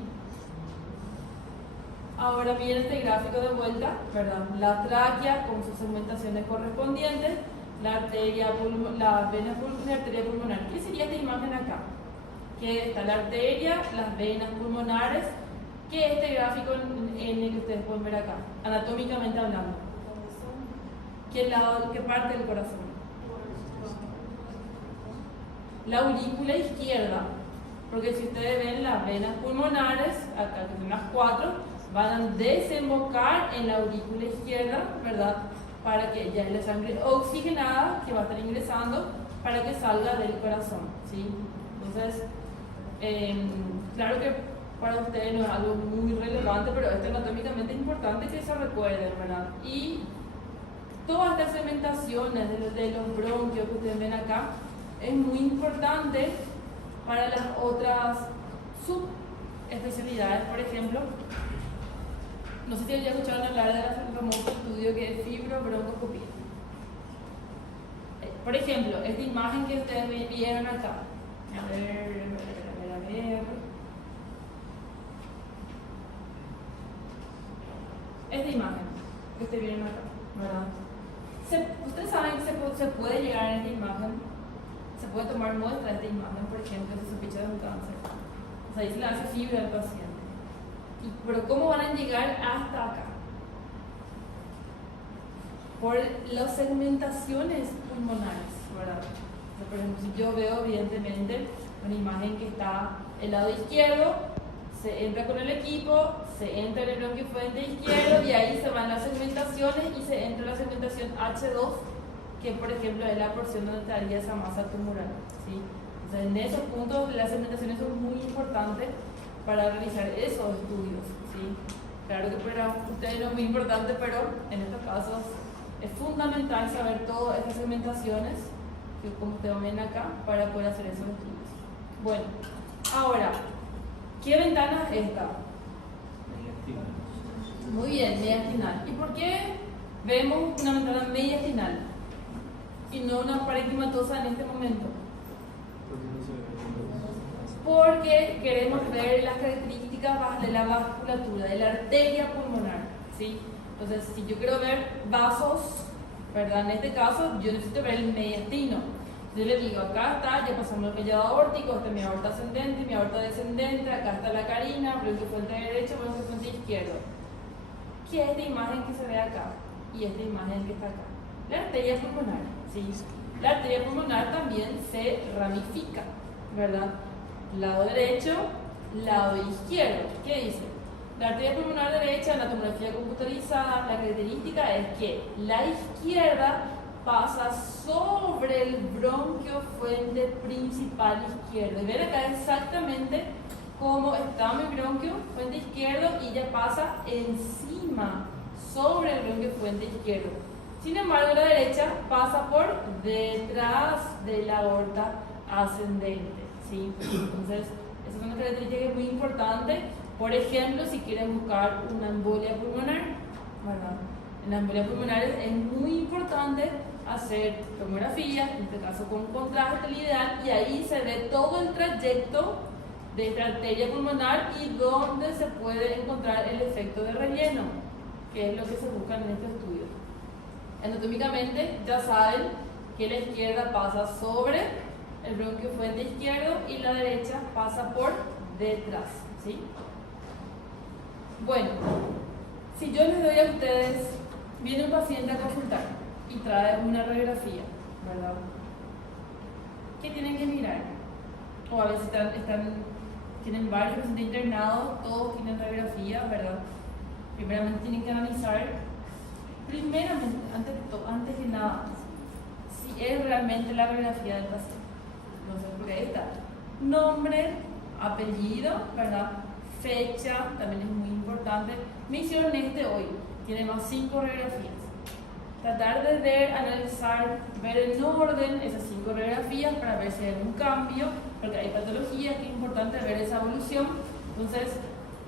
Ahora miren este gráfico de vuelta, ¿verdad? La tráquea con sus segmentaciones correspondientes, la arteria la vena la arteria pulmonar. ¿Qué sería esta imagen acá? Que está la arteria, las venas pulmonares, que es este gráfico en el que ustedes pueden ver acá, anatómicamente hablando. ¿Qué parte del corazón? La aurícula izquierda, porque si ustedes ven las venas pulmonares, acá que son las 4, van a desembocar en la aurícula izquierda, ¿verdad? Para que ya la sangre oxigenada que va a estar ingresando para que salga del corazón, ¿sí? Entonces, claro que para ustedes no es algo muy relevante, pero es anatómicamente importante que se recuerden, ¿verdad? Y todas estas segmentaciones de los bronquios que ustedes ven acá es muy importante para las otras subespecialidades. Por ejemplo, no sé si ya escucharon hablar del famoso estudio que es fibrobroncoscopía. Por ejemplo, esta imagen que ustedes vieron acá. A ver. Esta imagen que ustedes vieron acá, ¿verdad? Ustedes saben que se puede llegar en esta imagen, se puede tomar muestra de esta imagen, por ejemplo, si sospecha de un cáncer. O sea, ahí se le hace fibra al paciente. Pero ¿cómo van a llegar hasta acá? Por las segmentaciones pulmonares, ¿verdad? O sea, por ejemplo, si yo veo evidentemente una imagen que está el lado izquierdo, se entra con el equipo, se entra en el bronquiofuente izquierdo y ahí se van las segmentaciones y se entra la segmentación H2, que por ejemplo es la porción donde estaría esa masa tumoral, ¿sí? Entonces en esos puntos las segmentaciones son muy importantes para realizar esos estudios, ¿sí? Claro que para ustedes no es muy importante, pero en estos casos es fundamental saber todas estas segmentaciones, que como ustedes ven acá, para poder hacer esos estudios. Bueno, ahora, ¿qué ventana es esta? Muy bien, mediastinal. ¿Y por qué vemos una ventana mediastinal y no una parenquimatosa en este momento? Porque queremos ver las características de la vasculatura, de la arteria pulmonar, ¿sí? Entonces, si yo quiero ver vasos, ¿verdad? En este caso, yo necesito ver el mediastino. Yo le digo, acá está, ya pasamos el callado aórtico, esta es mi aorta ascendente, mi aorta descendente, acá está la carina, bronquiofuente derecho, bronquiofuente izquierdo. ¿Qué es esta imagen que se ve acá? Y esta imagen que está acá. La arteria pulmonar, ¿sí? La arteria pulmonar también se ramifica, ¿verdad? Lado derecho, lado izquierdo. ¿Qué dice? La arteria pulmonar derecha, en la tomografía computarizada, la característica es que la izquierda pasa sobre el bronquiofuente principal izquierdo. Y ven acá exactamente cómo está mi bronquiofuente izquierdo y ya pasa encima, sobre el bronquiofuente izquierdo. Sin embargo, la derecha pasa por detrás de la aorta ascendente, ¿sí? Entonces, esa es una característica que es muy importante. Por ejemplo, si quieren buscar una embolia pulmonar, ¿verdad? En las embolias pulmonares es muy importante hacer tomografía, en este caso con contraste ideal, y ahí se ve todo el trayecto de esta arteria pulmonar y donde se puede encontrar el efecto de relleno, que es lo que se busca en este estudio. Anatómicamente ya saben que la izquierda pasa sobre el bronquiofuente izquierdo y la derecha pasa por detrás, ¿sí? Bueno, si yo les doy a ustedes, viene un paciente a consultar y trae una radiografía, ¿verdad? ¿Qué tienen que mirar? O a veces tienen varios pacientes internados, todos tienen radiografía, ¿verdad? Primeramente tienen que analizar, antes que nada, si es realmente la radiografía del paciente. Entonces, porque ahí está, nombre, apellido, ¿verdad? Fecha, también es muy importante. Me hicieron hoy, tiene más 5 radiografías. Tratar de ver, analizar, ver en orden esas 5 radiografías para ver si hay algún cambio, porque hay patologías que es importante ver esa evolución. Entonces,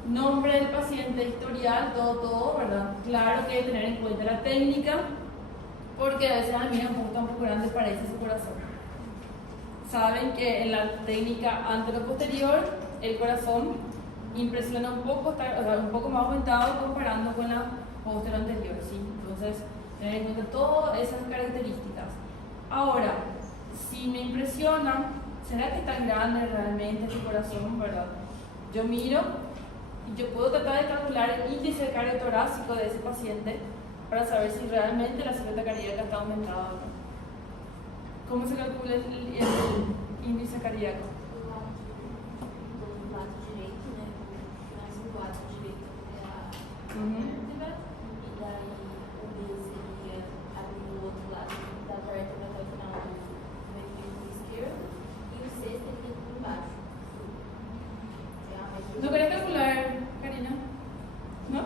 nombre del paciente, historial, todo, ¿verdad? Claro que hay que tener en cuenta la técnica, porque a veces mira, está un poco grande parece su corazón. Saben que en la técnica antero-posterior, el corazón impresiona un poco, está un poco más aumentado comparando con la posterior anterior, ¿sí? Entonces, tener en cuenta todas esas características. Ahora, si me impresiona, ¿será que es tan grande realmente este corazón, verdad? Yo miro y yo puedo tratar de calcular el índice cardiotorácico de ese paciente para saber si realmente la silueta cardíaca está aumentada o no. ¿Cómo se calcula el índice cardíaco? E daí o B seria abrir o outro lado da vértebra até o final do ventrículo esquerdo e o C seria por embaixo. ¿No querés calcular, Karina? ¿No?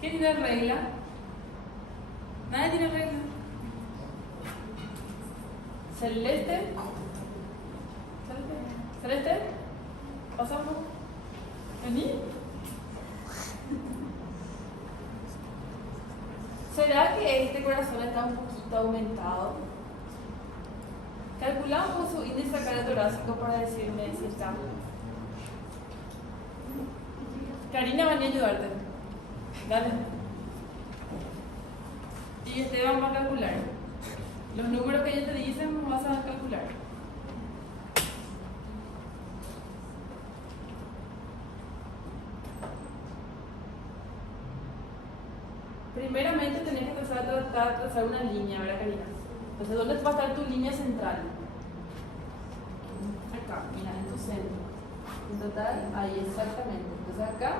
¿Qué tiene regla? ¿Nadie tiene regla? ¿Celeste? ¿Celeste? ¿Pasamos? ¿Vení? ¿Será que este corazón está un poquito aumentado? Calculamos su índice cardiotorácico para decirme si está. Karina, venía a ayudarte. Dale. Y Esteban va a calcular. Los números que ellos te dicen vas a calcular. Primeramente tenés que trazar una línea, ¿verdad, Karina? Entonces, ¿dónde va a estar tu línea central? Acá, mira, en tu centro. En total, ahí exactamente. Entonces acá,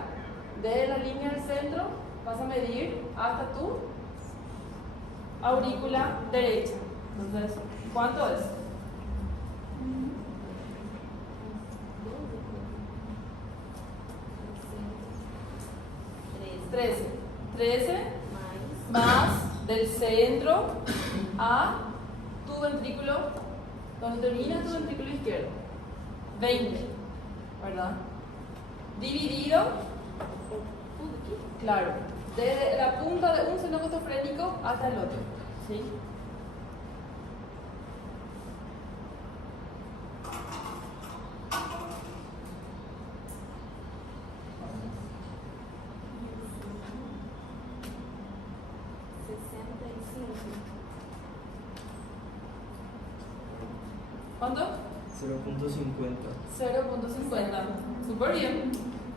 desde la línea del centro, vas a medir hasta tu aurícula derecha. Entonces, ¿cuánto es? 13 más del centro a tu ventrículo, donde termina tu ventrículo izquierdo. 20, ¿verdad? Dividido, claro, desde la punta de un seno esquizofrénico hasta el otro, ¿sí? ¿Cuánto? 0.50. 0.50. Súper bien.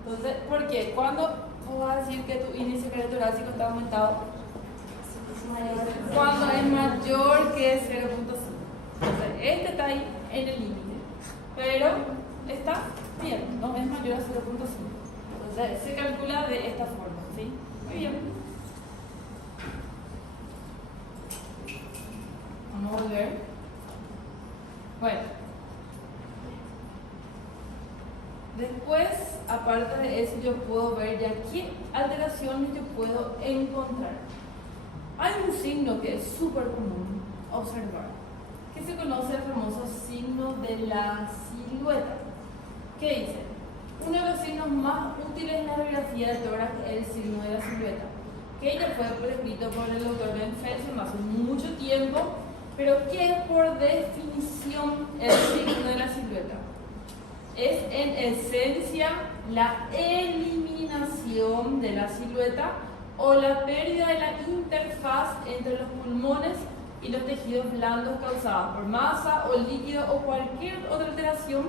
Entonces, ¿por qué? ¿Cuándo vos vas a decir que tu índice cardiothorácico está aumentado? Cuando es mayor que 0.5. Entonces, este está ahí en el límite. Pero está bien, no es mayor a 0.5. Entonces, se calcula de esta forma, ¿sí? Muy bien. Vamos a volver. Bueno, después, aparte de eso, yo puedo ver ya qué alteraciones yo puedo encontrar. Hay un signo que es súper común observar, que se conoce el famoso signo de la silueta. ¿Qué dice? Uno de los signos más útiles en la radiografía de tórax es el signo de la silueta, que ya fue prescrito por el doctor Ben Felsen hace mucho tiempo. Pero ¿qué es por definición el signo de la silueta? Es en esencia la eliminación de la silueta o la pérdida de la interfaz entre los pulmones y los tejidos blandos causadas por masa o líquido o cualquier otra alteración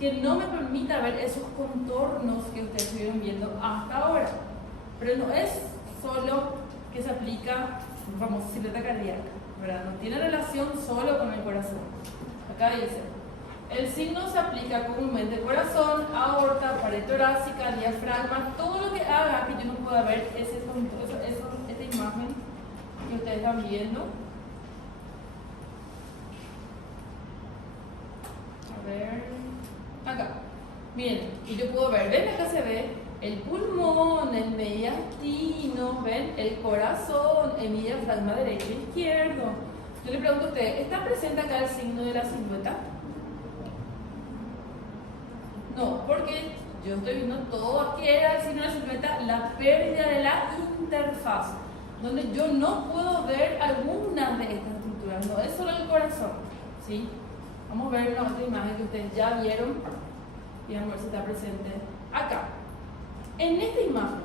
que no me permita ver esos contornos que ustedes estuvieron viendo hasta ahora. Pero no es solo que se aplica, vamos, silueta cardíaca, ¿verdad? No tiene relación solo con el corazón. Acá dice, el signo se aplica comúnmente al corazón, aorta, pared torácica, diafragma, todo lo que haga que yo no pueda ver esta imagen que ustedes están viendo. A ver, acá, miren, y yo puedo ver, ven, acá se ve el pulmón, el mediastino, ven, el corazón, el diafragma derecho e izquierdo. Yo le pregunto a ustedes, ¿está presente acá el signo de la silueta? No, porque yo estoy viendo todo. ¿Qué era el signo de la silueta? La pérdida de la interfaz, donde yo no puedo ver algunas de estas estructuras, no es solo el corazón, ¿sí? Vamos a ver una otra imagen que ustedes ya vieron y vamos a ver si está presente acá. En esta imagen,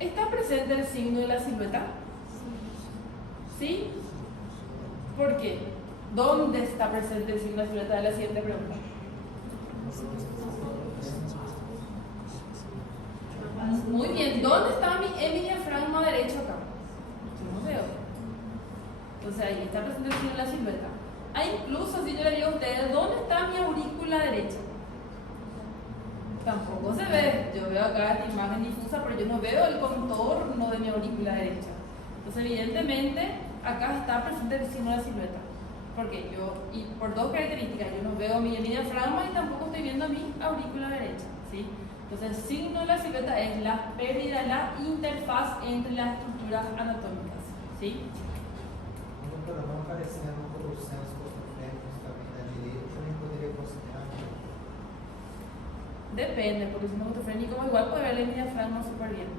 ¿está presente el signo de la silueta? ¿Sí? ¿Por qué? ¿Dónde está presente el signo de la silueta? Es la siguiente pregunta. Muy bien, ¿dónde está mi diafragma derecho acá? Yo no veo. Entonces ahí está presente el signo de la silueta. Incluso si yo le digo a ustedes, ¿dónde está mi aurícula derecha? Tampoco se ve. Yo veo acá esta imagen difusa, pero yo no veo el contorno de mi aurícula derecha. Entonces, evidentemente, acá está presente el signo de la silueta. Porque yo, y por dos características, yo no veo mi diafragma y tampoco estoy viendo mi aurícula derecha, ¿sí? Entonces, el signo de la silueta es la pérdida de la interfaz entre las estructuras anatómicas, ¿sí? Doutora, não aparecendo por senso esquizofrênicos também na direita, também poderia considerar. Depende, porque si no esquizofrénico igual puede ver el diafragma súper bien.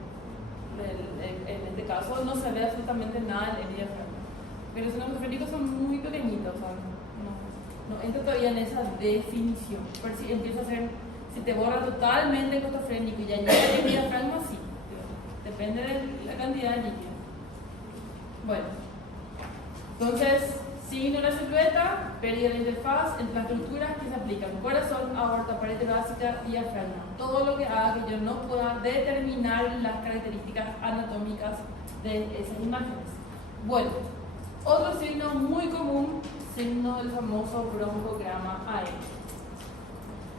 En este caso no se ve absolutamente nada en el diafragma. Pero los esquizofrénicos son muy pequeñitos, o sea, no entra todavía en esa definición. Pero si empieza a ser, si te borra totalmente el esquizofrénico y ya llega el diafragma, sí. Depende de la cantidad de líquido. Bueno. Entonces, signo de la silueta, pérdida de interfaz entre las estructuras que se aplican: corazón, aorta, pared torácica, diafragma. Todo lo que haga que yo no pueda determinar las características anatómicas de esas imágenes. Bueno, otro signo muy común, signo del famoso broncograma aéreo.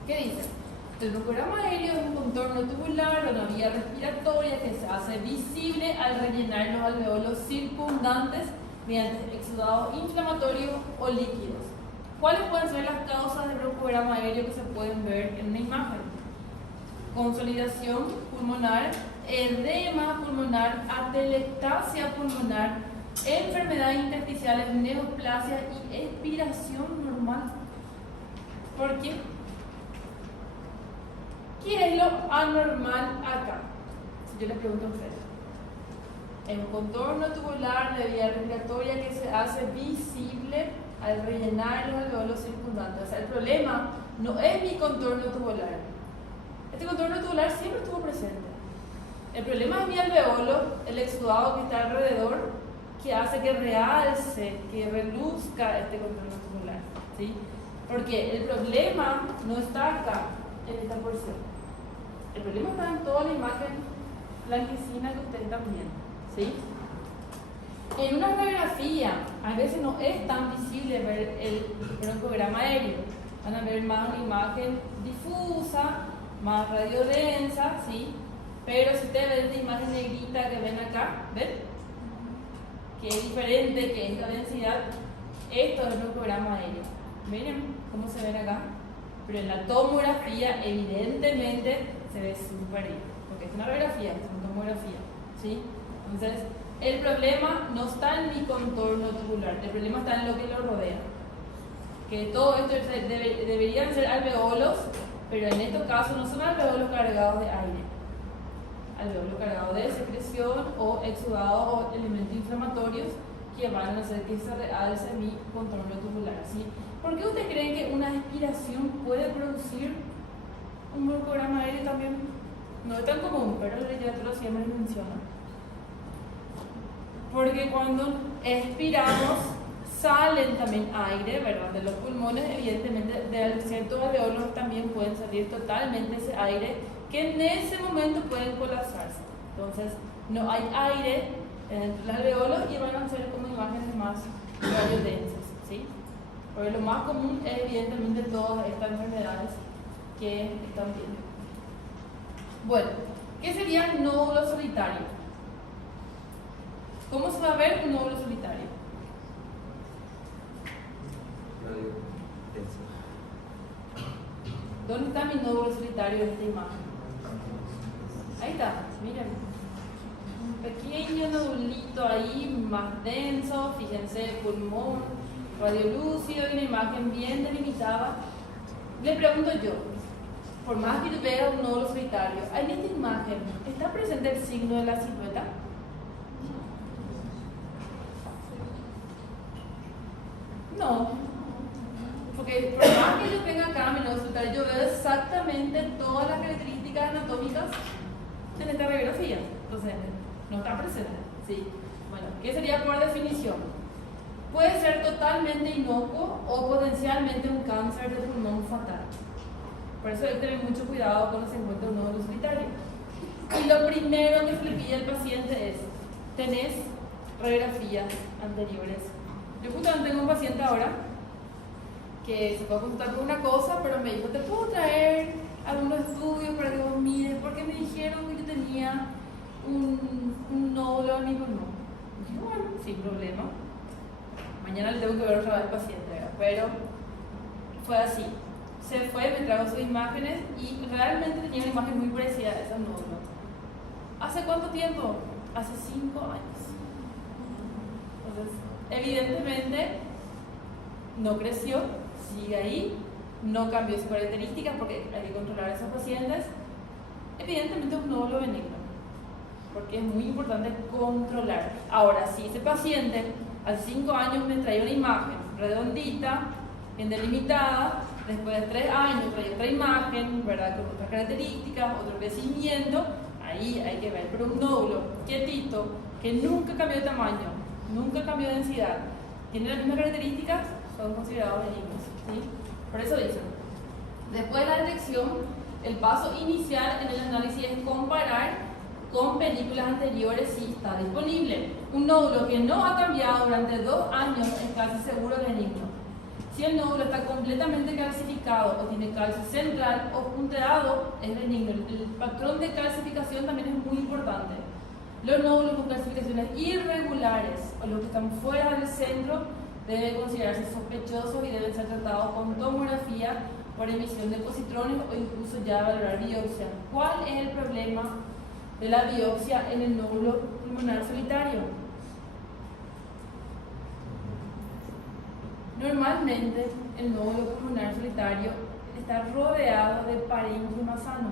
¿Qué dice? El broncograma aéreo es un contorno tubular o una vía respiratoria que se hace visible al rellenar los alveolos circundantes mediante exudado inflamatorio o líquidos. ¿Cuáles pueden ser las causas del broncograma aéreo que se pueden ver en una imagen? Consolidación pulmonar, edema pulmonar, atelectasia pulmonar, enfermedades intersticiales, neoplasia y expiración normal. ¿Por qué? ¿Qué es lo anormal acá? Si yo les pregunto a ustedes. En un contorno tubular de vía respiratoria que se hace visible al rellenar los alveolos circundantes. O sea, el problema no es mi contorno tubular. Este contorno tubular siempre estuvo presente. El problema es mi alveolo, el exudado que está alrededor, que hace que realce, que reluzca este contorno tubular. ¿Sí? Porque el problema no está acá, en esta porción. El problema está en toda la imagen blanquecina que ustedes están viendo. ¿Sí? En una radiografía, a veces no es tan visible ver el broncograma aéreo. Van a ver más una imagen difusa, más radiodensa, ¿sí? Pero si ustedes ven esta imagen negrita que ven acá, ¿ven? Que es diferente, que esta densidad, esto es el broncograma aéreo. Miren cómo se ven acá. Pero en la tomografía, evidentemente, se ve superior. Porque es una radiografía, es una tomografía, ¿sí? Entonces, el problema no está en mi contorno tubular, el problema está en lo que lo rodea. Que todo esto deberían ser alveolos, pero en estos casos no son alveolos cargados de aire. Alveolos cargados de secreción o exudados o elementos inflamatorios que van a hacer que se realce mi contorno tubular, ¿sí? ¿Por qué ustedes creen que una expiración puede producir un broncograma aéreo también? No es tan común, pero la literatura siempre lo menciona. Porque cuando expiramos salen también aire, ¿verdad? De los pulmones, evidentemente de ciertos alveolos también pueden salir totalmente ese aire que en ese momento pueden colapsarse. Entonces no hay aire entre los alveolos y van a ser como imágenes más radiodensas, ¿sí? Porque lo más común es evidentemente todas estas enfermedades que están viendo. Bueno, ¿qué sería un nódulo solitario? ¿Cómo se va a ver un nódulo solitario? ¿Dónde está mi nódulo solitario en esta imagen? Ahí está, miren. Un pequeño nodulito ahí, más denso, fíjense, pulmón, radiolúcido y una imagen bien delimitada. Le pregunto yo, por más que yo vea un nódulo solitario, en esta imagen, ¿está presente el signo de la silueta? No, porque por más que yo tenga acá mi nódulo solitario, yo veo exactamente todas las características anatómicas en esta radiografía. Entonces, no está presente, ¿sí? Bueno, ¿qué sería por definición? Puede ser totalmente inocuo o potencialmente un cáncer de pulmón fatal. Por eso hay que tener mucho cuidado cuando se encuentra un nódulo solitario. Y lo primero que se le pide al paciente es: ¿tenés radiografías anteriores? Yo justamente tengo un paciente ahora que se fue a consultar por una cosa, pero me dijo: ¿te puedo traer algunos estudios para que vos mires? Porque me dijeron que yo tenía un nódulo en mi pulmón. Y dije: bueno, sin problema. Mañana le tengo que ver otra vez al paciente, ¿verdad? Pero fue así. Se fue, me trajo sus imágenes y realmente tenía una imagen muy parecida a ese nódulo. ¿Hace cuánto tiempo? Hace 5 años. Entonces, evidentemente, no creció, sigue ahí, no cambió sus características porque hay que controlar a esos pacientes. Evidentemente es un nódulo benigno, porque es muy importante controlar. Ahora, si ese paciente hace 5 años me traía una imagen redondita, bien delimitada, después de 3 años traía otra imagen, ¿verdad? Con otras características, otro crecimiento, ahí hay que ver. Pero un nódulo quietito, que nunca cambió de tamaño, nunca cambió de densidad, tiene las mismas características, son considerados benignos, ¿sí? Por eso dicen, después de la detección, el paso inicial en el análisis es comparar con películas anteriores sí está disponible. Un nódulo que no ha cambiado durante 2 años es casi seguro benigno. Si el nódulo está completamente calcificado o tiene calcio central o punteado, es benigno. El patrón de calcificación también es muy importante. Los nódulos con calcificaciones irregulares o los que están fuera del centro deben considerarse sospechosos y deben ser tratados con tomografía por emisión de positrones o incluso ya valorar biopsia. ¿Cuál es el problema de la biopsia en el nódulo pulmonar solitario? Normalmente el nódulo pulmonar solitario está rodeado de parénquima sano.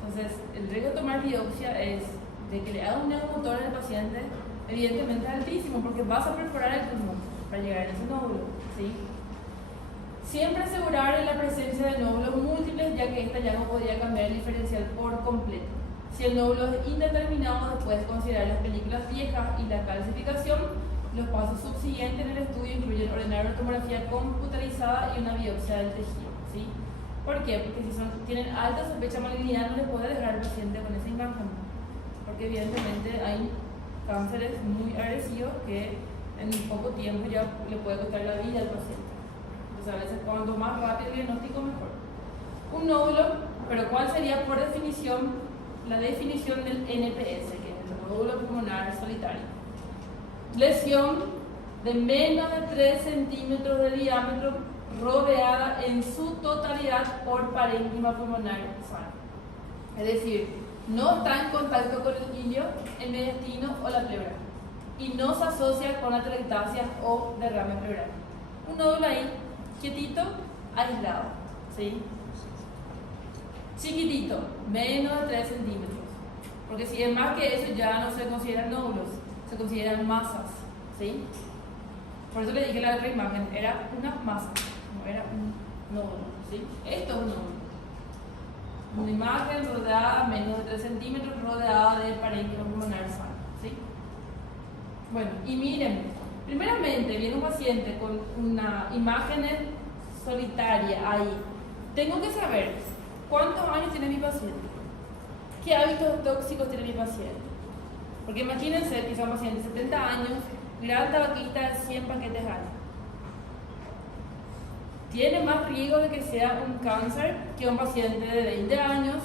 Entonces, el riesgo de tomar biopsia es de que le haga un neumotor al paciente, evidentemente es altísimo, porque vas a perforar el pulmón para llegar a ese nódulo, ¿sí? Siempre asegurar la presencia de nódulos múltiples, ya que esta ya no podría cambiar el diferencial por completo. Si el nódulo es indeterminado, después de considerar las películas viejas y la calcificación, los pasos subsiguientes en el estudio incluyen ordenar una tomografía computarizada y una biopsia del tejido, ¿sí? ¿Por qué? Porque si tienen alta sospecha de malignidad, no le puede dejar al paciente con esa imagen, porque evidentemente hay cánceres muy agresivos que en poco tiempo ya le puede costar la vida al paciente. Entonces, a veces cuanto más rápido el diagnóstico, mejor. Un nódulo, pero ¿cuál sería por definición la definición del NPS, que es el nódulo pulmonar solitario? Lesión de menos de 3 centímetros de diámetro rodeada en su totalidad por parénquima pulmonar sano. Es decir, no está en contacto con el ilio, el mediastino o la pleura y no se asocia con atelectasia o derrame pleural. Un nódulo ahí, quietito, aislado, ¿sí? Chiquitito, menos de 3 centímetros, porque si es más que eso ya no se consideran nódulos, se consideran masas, ¿sí? Por eso le dije la otra imagen, era una masa, no era un nódulo, ¿sí? Esto es un nódulo. Una imagen rodeada menos de 3 centímetros, rodeada de parénquima pulmonar sano, ¿sí? Bueno, y miren, primeramente viene un paciente con una imagen solitaria ahí. Tengo que saber cuántos años tiene mi paciente, qué hábitos tóxicos tiene mi paciente. Porque imagínense que es un paciente de 70 años, gran tabaquista de 100 paquetes al año. Tiene más riesgo de que sea un cáncer que un paciente de 20 años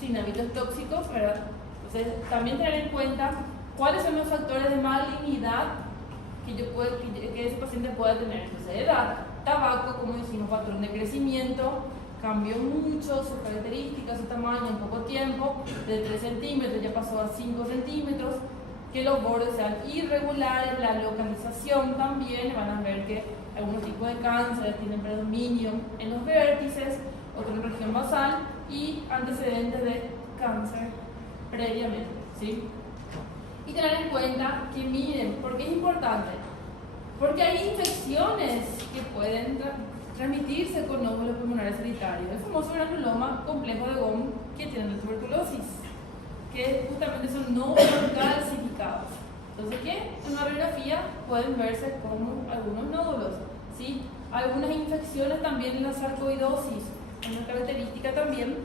sin hábitos tóxicos, ¿verdad? Entonces, también tener en cuenta cuáles son los factores de malignidad que ese paciente pueda tener. Entonces, edad, tabaco, como decimos, patrón de crecimiento, cambió mucho sus características, su tamaño en poco tiempo, de 3 centímetros ya pasó a 5 centímetros, que los bordes sean irregulares, la localización también, van a ver que algunos tipos de cánceres tienen predominio en los vértices, otros en la región basal y antecedentes de cáncer previamente, ¿sí? Y tener en cuenta que miren, ¿por qué es importante? Porque hay infecciones que pueden transmitirse con nódulos pulmonares solitarios. El famoso granuloma complejo de Gom que tiene la tuberculosis, que justamente son nódulos calcificados. Entonces, ¿qué? En una radiografía pueden verse como algunos nódulos, ¿sí? Algunas infecciones también en la sarcoidosis, una característica también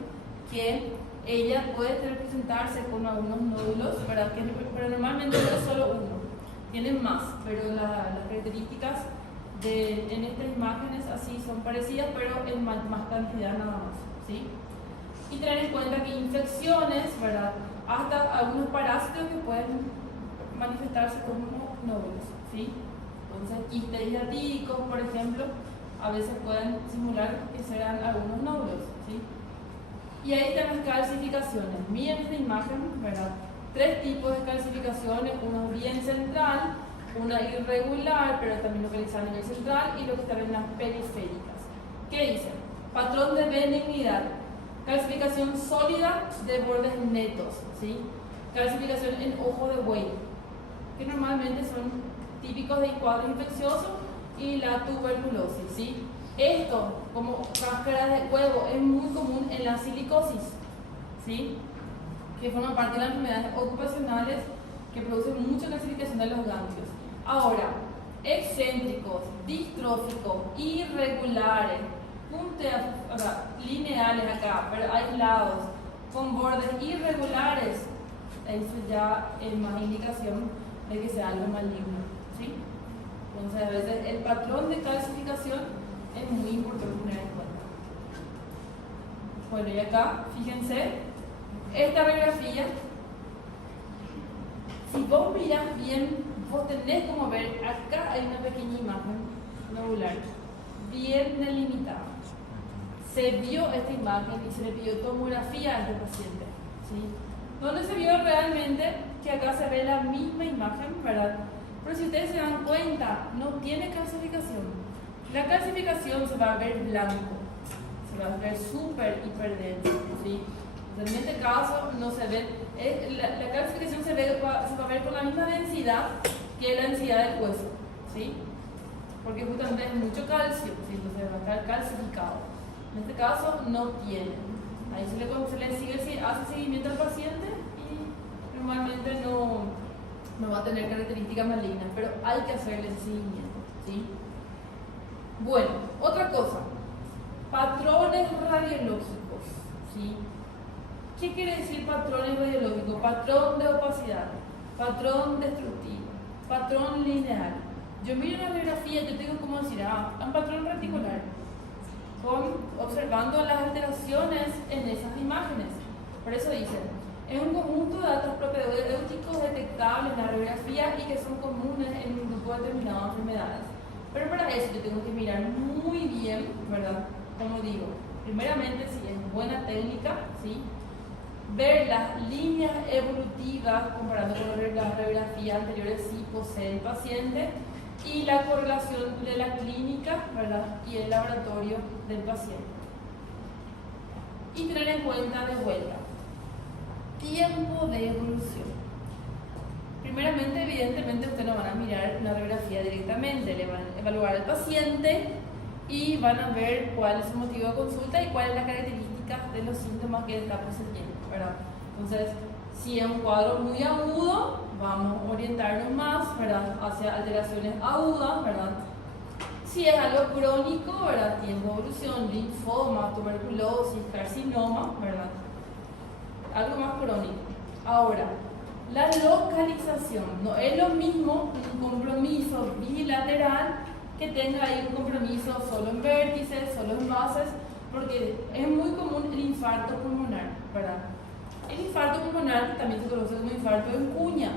que ella puede presentarse con algunos nódulos, ¿verdad? Pero normalmente no es solo uno, tienen más, pero las características en estas imágenes así son parecidas, pero en más cantidad nada más, ¿sí? Y tener en cuenta que infecciones, ¿verdad? Hasta algunos parásitos que pueden manifestarse como nódulos, ¿sí? Entonces, quistes hiatídicos, por ejemplo, a veces pueden simular que serán algunos nódulos, ¿sí? Y ahí están las calcificaciones. Miren esta imagen, ¿verdad? 3 tipos de calcificaciones, una bien central, una irregular, pero también localizada a nivel central, y lo que están en las periféricas. ¿Qué dicen? Patrón de benignidad, calcificación sólida de bordes netos, ¿sí? Calcificación en ojo de buey, que normalmente son típicos de cuadros infecciosos, y la tuberculosis, ¿sí? Esto, como cáscara de huevo, es muy común en la silicosis, ¿sí? Que forma parte de las enfermedades ocupacionales que producen mucha calcificación de los ganglios. Ahora, excéntricos, distróficos, irregulares, lineales acá, pero aislados, con bordes irregulares, eso ya es más indicación de que sea algo maligno, ¿sí? Entonces, a veces el patrón de calcificación es muy importante tener en cuenta. Bueno, y acá, fíjense, esta radiografía, si vos mirás bien, vos tenés como ver, acá hay una pequeña imagen nodular, bien delimitada. Se vio esta imagen y se le pidió tomografía a este paciente, ¿sí? Donde se vio realmente que acá se ve la misma imagen, ¿verdad? Pero si ustedes se dan cuenta, no tiene calcificación. La calcificación se va a ver blanco, se va a ver súper hiper denso, ¿sí? Entonces, en este caso no se ve, la calcificación se va a ver con la misma densidad que la densidad del hueso, ¿sí? Porque justamente es mucho calcio, ¿sí? Entonces va a estar calcificado. En este caso no tiene. Ahí se le hace seguimiento al paciente y normalmente no va a tener características malignas, pero hay que hacerle ese seguimiento, ¿sí? Bueno, otra cosa, patrones radiológicos, ¿sí? ¿Qué quiere decir patrones radiológicos? Patrón de opacidad, patrón destructivo, patrón lineal. Yo miro una radiografía, yo tengo como decir, un patrón reticular, observando las alteraciones en esas imágenes. Por eso dicen, es un conjunto de datos propedéuticos detectables en la radiografía y que son comunes en un grupo determinado de enfermedades. Pero para eso yo tengo que mirar muy bien, ¿verdad? Como digo, primeramente si es buena técnica, ¿sí? Ver las líneas evolutivas comparando con las radiografías anteriores si posee el paciente y la correlación de la clínica, ¿verdad? Y el laboratorio del paciente. Y tener en cuenta de vuelta tiempo de evolución. Primeramente, evidentemente, ustedes no van a mirar una radiografía directamente, le van a evaluar al paciente y van a ver cuál es su motivo de consulta y cuál es la característica de los síntomas que está presentando, ¿verdad? Entonces, si es un cuadro muy agudo, vamos a orientarnos más, ¿verdad? Hacia alteraciones agudas, ¿verdad? Si es algo crónico, ¿verdad? Tiempo de evolución, linfoma, tuberculosis, carcinoma, ¿verdad? Algo más crónico. Ahora, la localización. No es lo mismo un compromiso bilateral que tenga ahí un compromiso solo en vértices, solo en bases, porque es muy común el infarto pulmonar, ¿verdad? El infarto pulmonar también se conoce como infarto en cuña,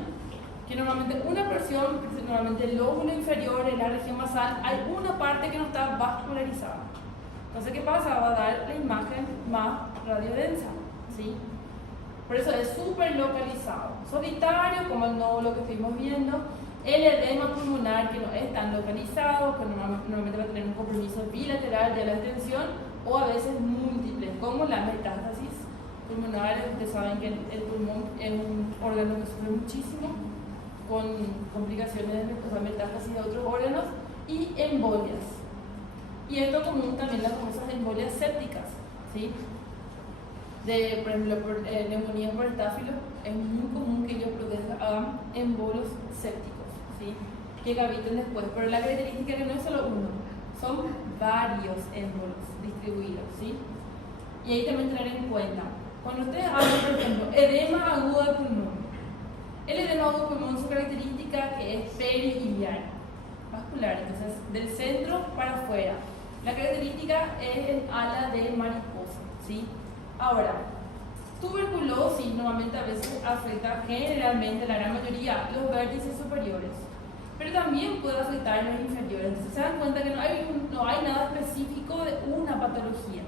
que normalmente una presión, normalmente el lóbulo inferior, en la región basal, hay una parte que no está vascularizada. Entonces, ¿qué pasa? Va a dar la imagen más radiodensa, ¿sí? Por eso es súper localizado. Solitario, como el nódulo que estuvimos viendo, el edema pulmonar que no es tan localizado, que normalmente va a tener un compromiso bilateral de la extensión o a veces múltiples, como la metástasis pulmonar. Ustedes saben que el pulmón es un órgano que sufre muchísimo con complicaciones de metástasis de otros órganos y embolias. Y esto común también las famosas embolias sépticas, ¿sí? Por ejemplo, por neumonía por estáfilo, es muy común que ellos hagan embolos sépticos, ¿sí? Que graviten después, pero la característica es que no es solo uno, son varios émbolos distribuidos, ¿sí? Y ahí también tener en cuenta, cuando ustedes hablan, por ejemplo, edema agudo de pulmón, el edema agudo de pulmón, su característica que es periliar, vascular, entonces del centro para afuera. La característica es el ala de mariposa, ¿sí? Ahora, tuberculosis normalmente a veces afecta generalmente, la gran mayoría, los vértices superiores, pero también puede afectar los inferiores. Entonces se dan cuenta que no hay nada específico de una patología,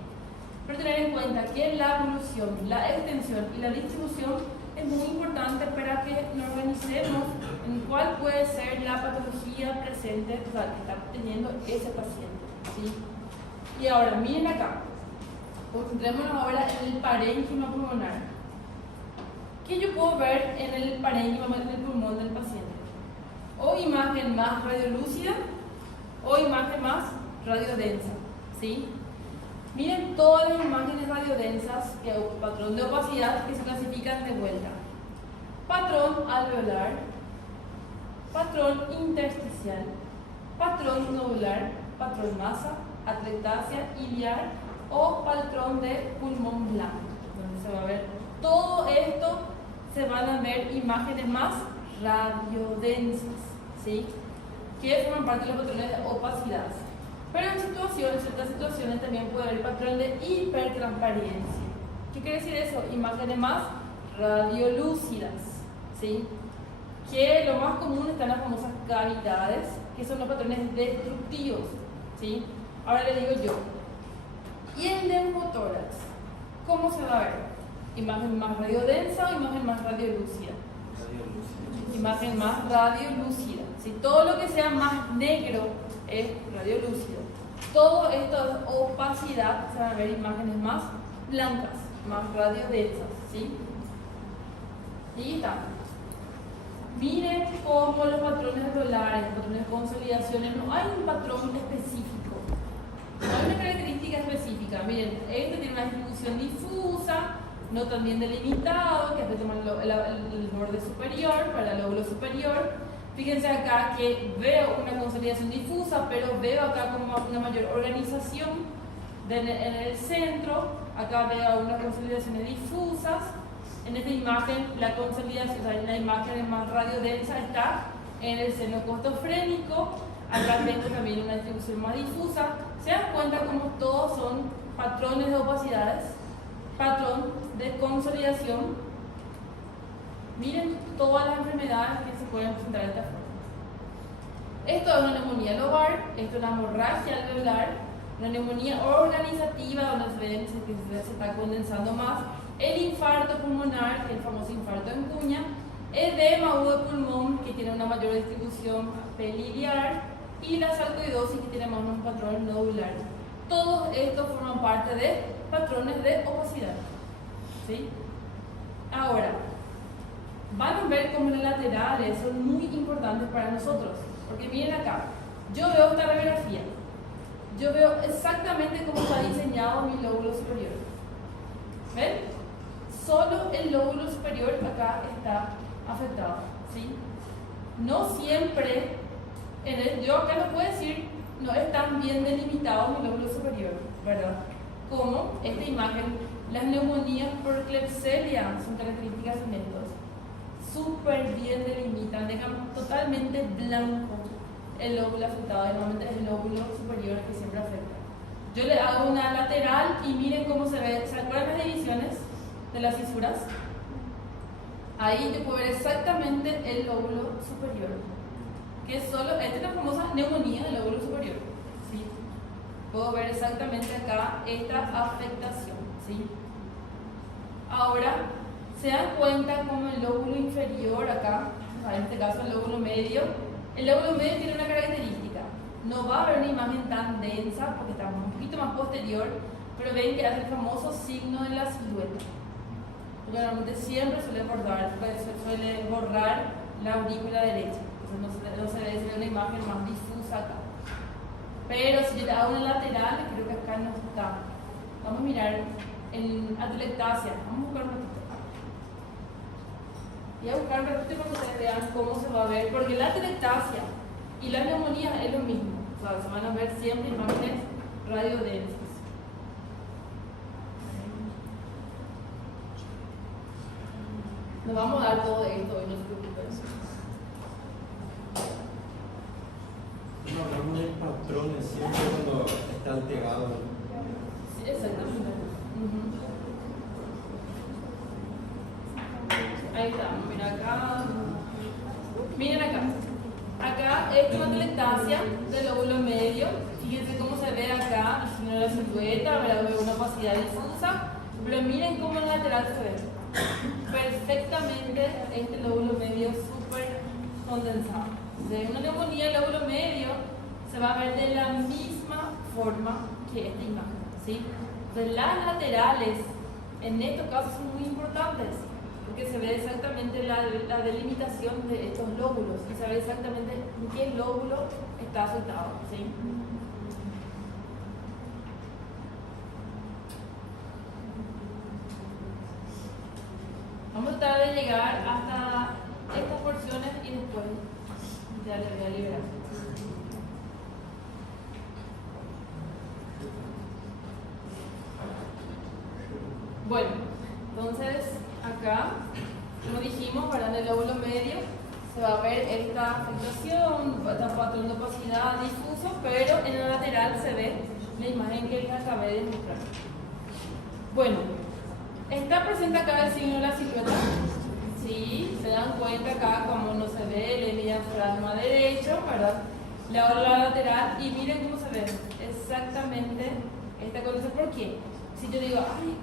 pero tener en cuenta que la evolución, la extensión y la distribución es muy importante para que nos organicemos en cuál puede ser la patología presente, o sea, que está teniendo ese paciente, ¿sí? Y ahora, miren acá. Concentrémonos ahora en el parénquima pulmonar. ¿Qué yo puedo ver en el parénquima, en el pulmón del paciente? O imagen más radiolúcida o imagen más radiodensa, ¿sí? Miren todas las imágenes radiodensas, que patrón de opacidad, que se clasifican de vuelta. Patrón alveolar, patrón intersticial, patrón nodular, patrón masa, atlectasia iliar o patrón de pulmón blanco, donde se va a ver todo esto se van a ver imágenes más radiodensas, ¿sí? Que forman parte de los patrones de opacidad. Pero en ciertas situaciones también puede haber patrón de hipertransparencia. ¿Qué quiere decir eso? Imágenes más radiolúcidas, ¿sí? Que lo más común están las famosas cavidades, que son los patrones destructivos, ¿sí? Ahora le digo yo, ¿y el neumotórax? ¿Cómo se va a ver? ¿Imagen más radiodensa o imagen más radiolúcida? Imagen más radiolúcida. Si todo lo que sea más negro es radiolúcido, todo esto es opacidad, se van a ver imágenes más blancas, más radiodensas, ¿sí? Y está. Miren cómo los patrones dolares, los patrones de consolidaciones, no hay un patrón específico, no hay una característica específica. Miren, este tiene una distribución difusa, no tan bien delimitado, que afecta el borde superior, para el lóbulo superior. Fíjense acá que veo una consolidación difusa, pero veo acá como una mayor organización en el centro. Acá veo unas consolidaciones difusas. En esta imagen, la consolidación, o sea, la imagen más radiodensa está en el seno costofrénico. Acá tengo también una distribución más difusa. Se dan cuenta como todos son patrones de opacidades, patrón de consolidación. Miren todas las enfermedades que se pueden presentar de esta forma. Esto es una neumonía lobar, esto es una hemorragia alveolar, una neumonía organizativa donde se ve que se está condensando más, el infarto pulmonar, el famoso infarto en cuña, edema agudo de pulmón que tiene una mayor distribución peliliar y la sarcoidosis que tiene más un patrón nodular. Todos estos forman parte de patrones de opacidad, ¿sí? Ahora, van a ver cómo los laterales son muy importantes para nosotros, porque miren acá, yo veo esta radiografía, yo veo exactamente cómo está diseñado mi lóbulo superior. ¿Ven? Solo el lóbulo superior acá está afectado, ¿sí? No siempre, yo acá lo puedo decir, no es tan bien delimitado mi lóbulo superior, ¿verdad? Como esta imagen, las neumonías por Klebsiella son características en estos. Súper bien delimitan, dejan totalmente blanco el lóbulo afectado, normalmente es el lóbulo superior que siempre afecta. Yo le hago una lateral y miren cómo se ve. ¿Se acuerdan las divisiones de las fisuras? Ahí yo puedo ver exactamente el lóbulo superior, que es solo, esta es la famosa neumonía del lóbulo superior, ¿sí? Puedo ver exactamente acá esta afectación, ¿sí? Ahora, se dan cuenta como el lóbulo inferior acá, en este caso el lóbulo medio tiene una característica, no va a haber una imagen tan densa porque está un poquito más posterior, pero ven que hace el famoso signo de la silueta. Porque normalmente siempre suele borrar la aurícula derecha, entonces no se ve una imagen más difusa acá. Pero si yo le hago una lateral, creo que acá no está. Vamos a mirar en atelectasia, vamos a buscar un ratito. Voy a buscar un ratito para que ustedes vean cómo se va a ver, porque la atelectasia y la neumonía es lo mismo, o sea, se van a ver siempre imágenes radiodensas. Nos vamos a dar todo esto hoy, no se preocupen. No, no hay patrones siempre cuando está alterado. Sí, exactamente. Ahí está, mira acá. Miren acá. Acá es una atelectasia del lóbulo medio. Fíjense cómo se ve acá el signo de la silueta, veo una opacidad difusa. Pero miren cómo en lateral se ve perfectamente este lóbulo medio súper condensado. De una neumonía, el lóbulo medio se va a ver de la misma forma que esta imagen, ¿sí? Entonces las laterales en estos casos son muy importantes porque se ve exactamente la delimitación de estos lóbulos y se ve exactamente en qué lóbulo está afectado, ¿sí? Vamos a tratar de llegar hasta estas porciones y después ya les voy a liberar. Bueno, entonces acá Como dijimos, para el lóbulo medio se va a ver esta afectación, esta patrón de opacidad difuso, pero en el lateral se ve la imagen que les acabé de mostrar. Bueno, está presente acá el signo de la silueta. Sí, se dan cuenta acá como no se ve el diafragma derecho, ¿verdad? La ola lateral y miren cómo se ve exactamente esta cosa. ¿Por qué? Si yo digo, ay,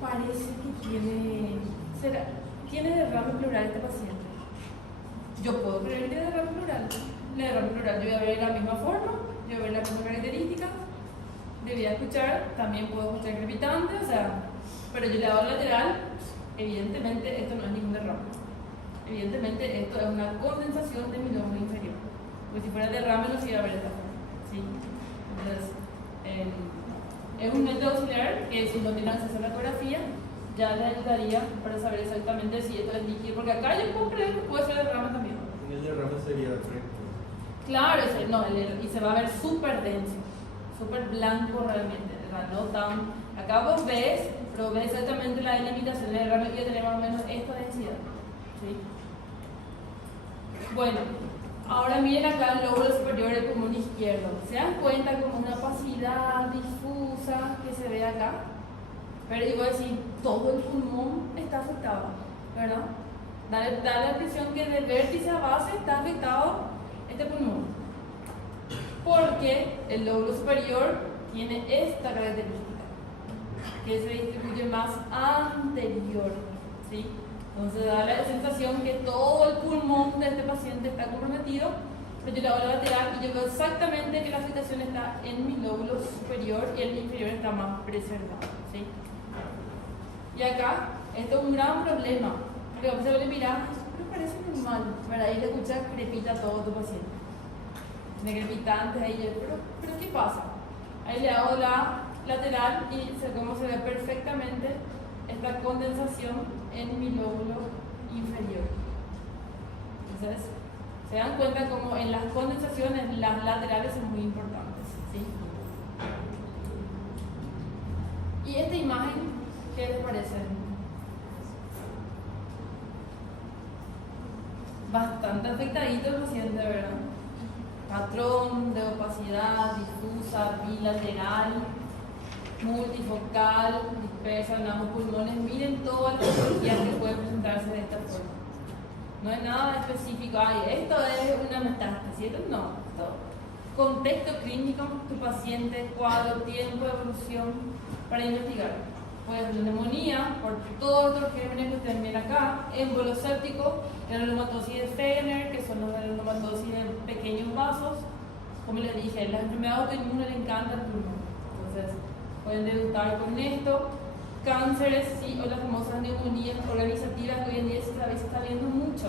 parece que tiene derrame pleural este paciente. Yo puedo creer que tiene derrame pleural. La derrame pleural yo voy a ver de la misma forma, yo voy a ver las mismas características. Debía escuchar, también puedo escuchar crepitante, o sea, pero yo le hago lateral, evidentemente esto no es ningún derrame. Evidentemente esto es una condensación de mi lóbulo inferior. Porque si fuera derrame no se iba a ver de esta forma. ¿Sí? Entonces, es un método auxiliar que si no tienen acceso a la ecografía, ya les ayudaría para saber exactamente si esto es líquido. Porque acá yo puedo creer que puede ser derrame también. El derrame sería recto. Claro, y se va a ver súper denso, súper blanco realmente. No tan, acá vos ves, pero ves exactamente la delimitación del derrame que tiene más o menos esta densidad. ¿Sí? Bueno, ahora miren acá el lóbulo superior del pulmón izquierdo. ¿Se dan cuenta como una opacidad difusa que se ve acá? Pero digo decir, todo el pulmón está afectado, ¿verdad? Da la impresión que de vértice a base está afectado este pulmón. Porque el lóbulo superior tiene esta característica, que se distribuye más anterior, ¿sí? Entonces da la sensación que todo el pulmón de este paciente está comprometido, pero yo le hago la lateral y yo veo exactamente que la afectación está en mi lóbulo superior y el inferior está más preservado, ¿sí? Y acá, esto es un gran problema, porque vamos a mirar, pero parece normal, para ahí le escuchas crepita a todo tu paciente. Tiene crepitantes ahí, pero ¿qué pasa? Ahí le hago la lateral y como se ve perfectamente esta condensación en mi lóbulo inferior. Entonces, se dan cuenta como en las condensaciones las laterales son muy importantes, ¿sí? Y esta imagen, ¿qué les parece? Bastante afectadito el paciente, ¿verdad? Patrón de opacidad difusa, bilateral, multifocal, dispersa en ambos pulmones. Miren todas las patologías que pueden presentarse de esta forma. No hay nada específico. Ay, esto es una metástasis. Esto no. Esto. Contexto clínico, tu paciente, cuadro, tiempo de evolución para investigar. Puede ser neumonía por todos los gérmenes que ustedes ven acá, émbolo séptico, granulomatosis de Fehner, que son los granulomatosis de pequeños vasos. Como les dije, las enfermedades autoinmunes le encanta el pulmón. Entonces, pueden debutar con esto. Cánceres, sí, o las famosas neumonías organizativas que hoy en día se está viendo mucho,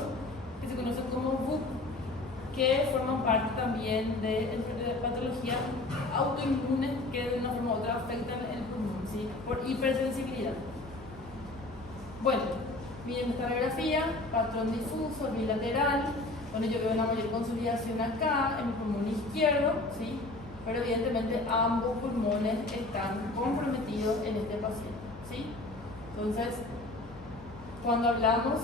que se conocen como VUP, que forman parte también de patologías autoinmunes que de una forma u otra afectan el pulmón, ¿sí? Por hipersensibilidad. Bueno, miren esta radiografía, patrón difuso, bilateral, donde yo veo una mayor consolidación acá en mi pulmón izquierdo, ¿sí? Pero evidentemente ambos pulmones están comprometidos en este paciente, ¿sí? Entonces, cuando hablamos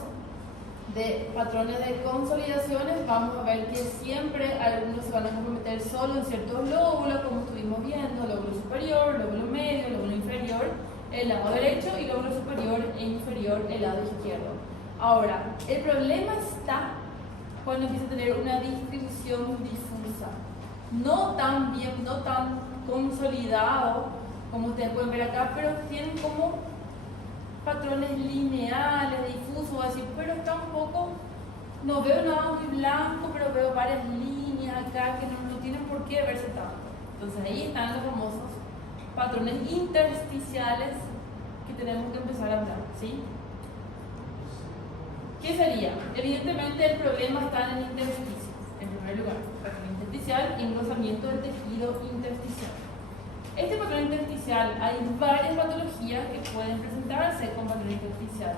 de patrones de consolidaciones, vamos a ver que siempre algunos se van a comprometer solo en ciertos lóbulos, como estuvimos viendo, lóbulo superior, lóbulo medio, lóbulo inferior, el lado derecho y lóbulo superior e inferior, el lado izquierdo. Ahora, el problema está cuando empieza a tener una distribución difusa, no tan bien, no tan consolidado como ustedes pueden ver acá, pero tienen como patrones lineales, difusos, así, pero está un poco, no veo nada muy blanco, pero veo varias líneas acá que no tienen por qué verse tanto. Entonces ahí están los famosos patrones intersticiales que tenemos que empezar a hablar, ¿sí? ¿Qué sería? Evidentemente el problema está en el intersticio, en primer lugar, patrón intersticial y engrosamiento del tejido intersticial. Este patrón intersticial, hay varias patologías que pueden presentarse con patrón intersticial.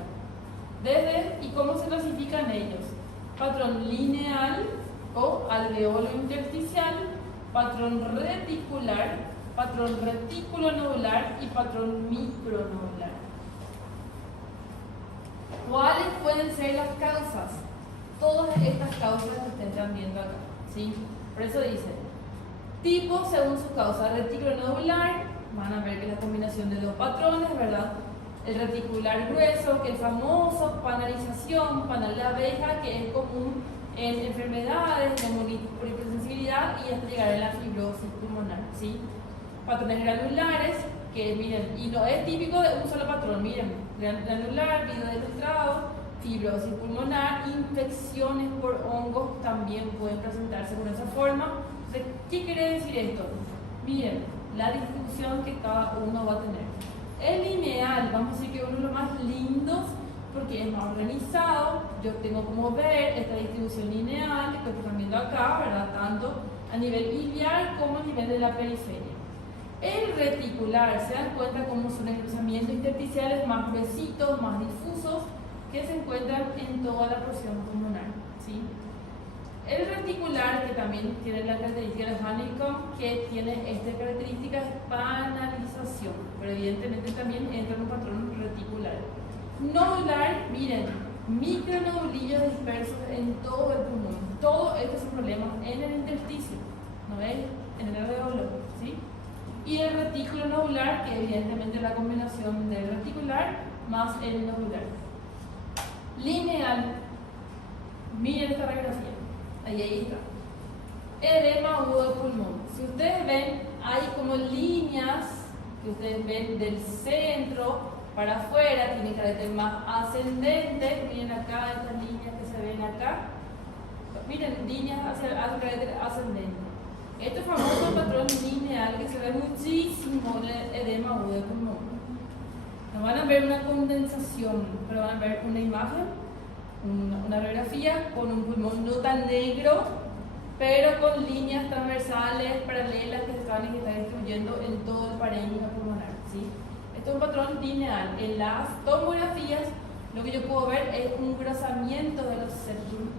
¿Y cómo se clasifican ellos? Patrón lineal o alveolo intersticial, patrón reticular, patrón reticulonodular y patrón micronodular. ¿Cuáles pueden ser las causas? Todas estas causas que ustedes están viendo acá, ¿sí? Por eso dice, tipo según su causa, retículo nodular, van a ver que es la combinación de dos patrones, ¿verdad? El reticular grueso, que es famoso, panalización, panal de abeja, que es común en enfermedades, neumonitis por hipersensibilidad y hasta llegar a la fibrosis pulmonar, ¿sí? Patrones granulares, que miren, y no es típico de un solo patrón, miren, granular, video ilustrado, fibrosis pulmonar, infecciones por hongos también pueden presentarse con esa forma. Entonces, ¿qué quiere decir esto? Miren, la distribución que cada uno va a tener. El lineal, vamos a decir que uno de los más lindos porque es más organizado. Yo tengo como ver esta distribución lineal que están viendo acá, ¿verdad? Tanto a nivel iliar como a nivel de la periferia. El reticular, se dan cuenta cómo son engrosamientos intersticiales más gruesitos, más difusos, que se encuentran en toda la porción pulmonar, ¿sí? El reticular, que también tiene la característica de honeycomb, que tiene esta característica es panalización, pero evidentemente también entra en un patrón reticular. Nodular, miren, micronodulillos dispersos en todo el pulmón. Todos estos son problemas en el intersticio, ¿no ves? En el alveolo, ¿sí? Y el retículo nodular, que evidentemente es la combinación del reticular más el nodular. Lineal, miren esta radiografía, ahí está. Edema agudo del pulmón. Si ustedes ven, hay como líneas que ustedes ven del centro para afuera, tienen carácter más ascendente. Miren acá estas líneas que se ven acá. Miren, líneas hacia carácter ascendente. Este famoso patrón lineal que se ve muchísimo en el edema agudo del pulmón. No van a ver una condensación, pero van a ver una imagen, una radiografía con un pulmón no tan negro, pero con líneas transversales, paralelas que están distribuyendo en todo el parénquima pulmonar, ¿sí? Esto es un patrón lineal. En las tomografías, lo que yo puedo ver es un engrosamiento de los septum,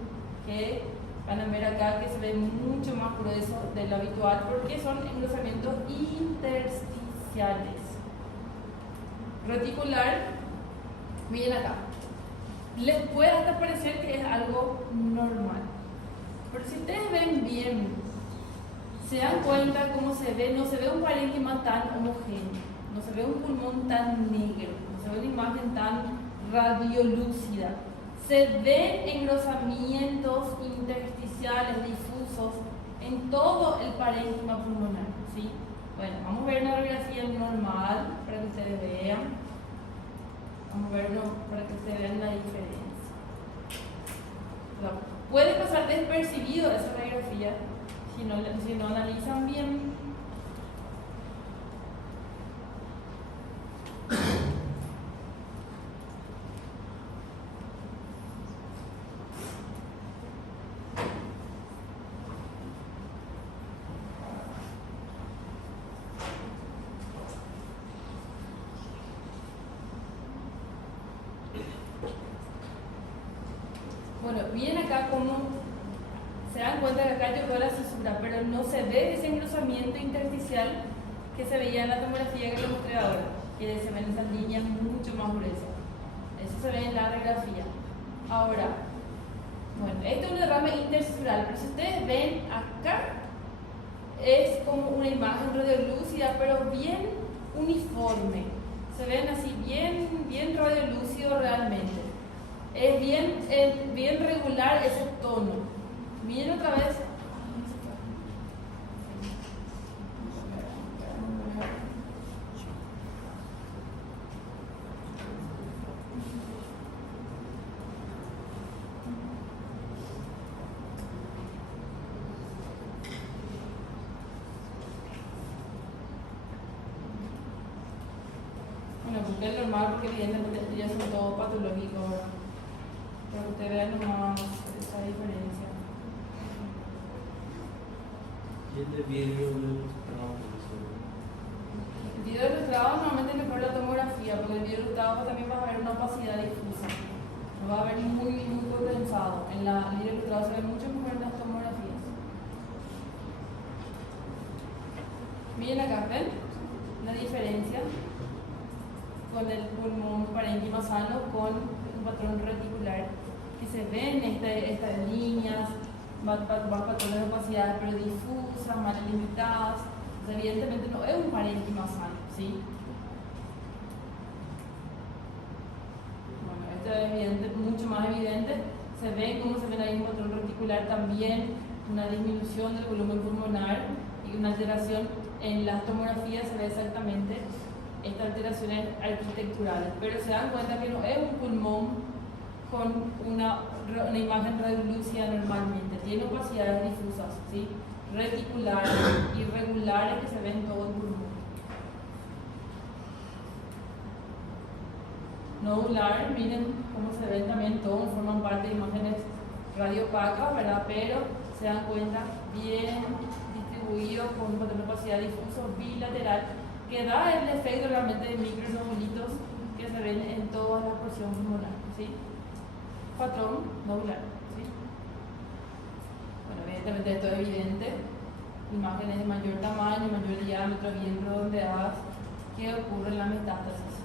que van a ver acá que se ve mucho más grueso de lo habitual, porque son engrosamientos intersticiales. Reticular, miren acá, les puede hasta parecer que es algo normal, pero si ustedes ven bien, se dan cuenta cómo se ve, no se ve un parénquima tan homogéneo, no se ve un pulmón tan negro, no se ve una imagen tan radiolúcida, se ven engrosamientos intersticiales difusos en todo el parénquima pulmonar, ¿sí? Bueno, vamos a ver una radiografía normal para que ustedes vean. Vamos a verlo para que ustedes vean la diferencia. Puede pasar despercibido esa radiografía si no analizan bien. Bueno, miren acá cómo se dan cuenta que acá yo veo la cisura, pero no se ve ese engrosamiento intersticial que se veía en la tomografía que les mostré ahora, que se ven esas líneas mucho más gruesas. Eso se ve en la radiografía. Ahora, bueno, esto es un derrame intersticial, pero si ustedes ven acá, es como una imagen radiolúcida, pero bien uniforme. Se ven así bien radiolúcido realmente. Es bien regular ese tono. Miren otra vez. Bueno, porque es normal, porque evidentemente ya son todos patológicos, ¿verdad? Para que ustedes vean nomás esa diferencia. Y el de vidrio ilustrado, El video ilustrado normalmente es mejor la tomografía, porque el video ilustrado también va a haber una opacidad difusa. No va a haber muy condensado. En el video ilustrado se ve mucho mejor en las tomografías. Miren acá, ¿ven? La diferencia con el pulmón parénquima sano con un patrón reticular, que se ven estas líneas, más patrones de opacidad, pero difusas, mal limitadas. O sea, evidentemente no es un parénquima sano, ¿sí? Bueno, esto es evidente, mucho más evidente. Se ve cómo se ve ahí un patrón reticular también, una disminución del volumen pulmonar y una alteración en las tomografías. Se ve exactamente estas alteraciones arquitecturales, pero se dan cuenta que no es un pulmón con una imagen radiolúcida normalmente, tiene opacidades difusas, ¿sí? Reticulares, irregulares, que se ven en todo el pulmón. Nodular, miren cómo se ven también, todos forman parte de imágenes radiopacas, ¿verdad? Pero se dan cuenta bien distribuidos con un patrón de opacidad difuso bilateral que da el efecto realmente de micronodulitos que se ven en toda la porción pulmonar, ¿sí? Patrón nodular, ¿sí? Bueno, evidentemente esto es evidente, imágenes de mayor tamaño, mayor diámetro, bien redondeadas, que ocurren en la metástasis.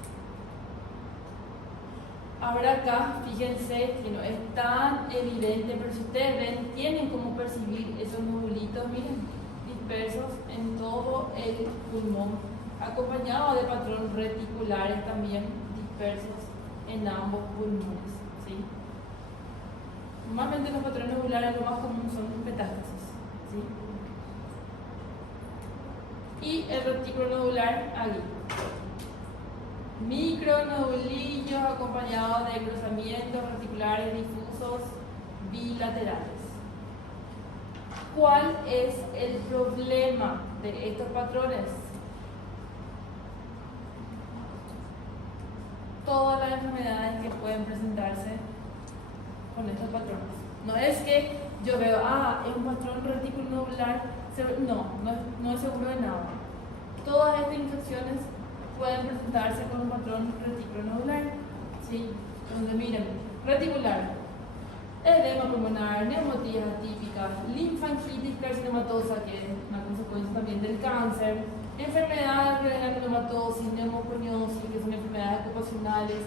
Ahora acá, fíjense que no es tan evidente, pero si ustedes ven, tienen como percibir esos nodulitos, miren, dispersos en todo el pulmón, acompañados de patrones reticulares también dispersos en ambos pulmones, ¿sí? Normalmente los patrones nodulares lo más común son metástasis, ¿sí? Y el retículo nodular aquí. Micronodulillos acompañados de engrosamientos reticulares difusos bilaterales. ¿Cuál es el problema de estos patrones? Todas las enfermedades que pueden presentarse con estos patrones. No es que yo veo, es un patrón retículo nodular, no es seguro de nada. Todas estas infecciones pueden presentarse con un patrón retículo nodular, ¿sí? Donde miren, reticular, edema pulmonar, neumotías atípicas, linfangitis carcinomatosa, que es una consecuencia también del cáncer, enfermedades de granulomatosis, neumoconiosis, que son enfermedades ocupacionales,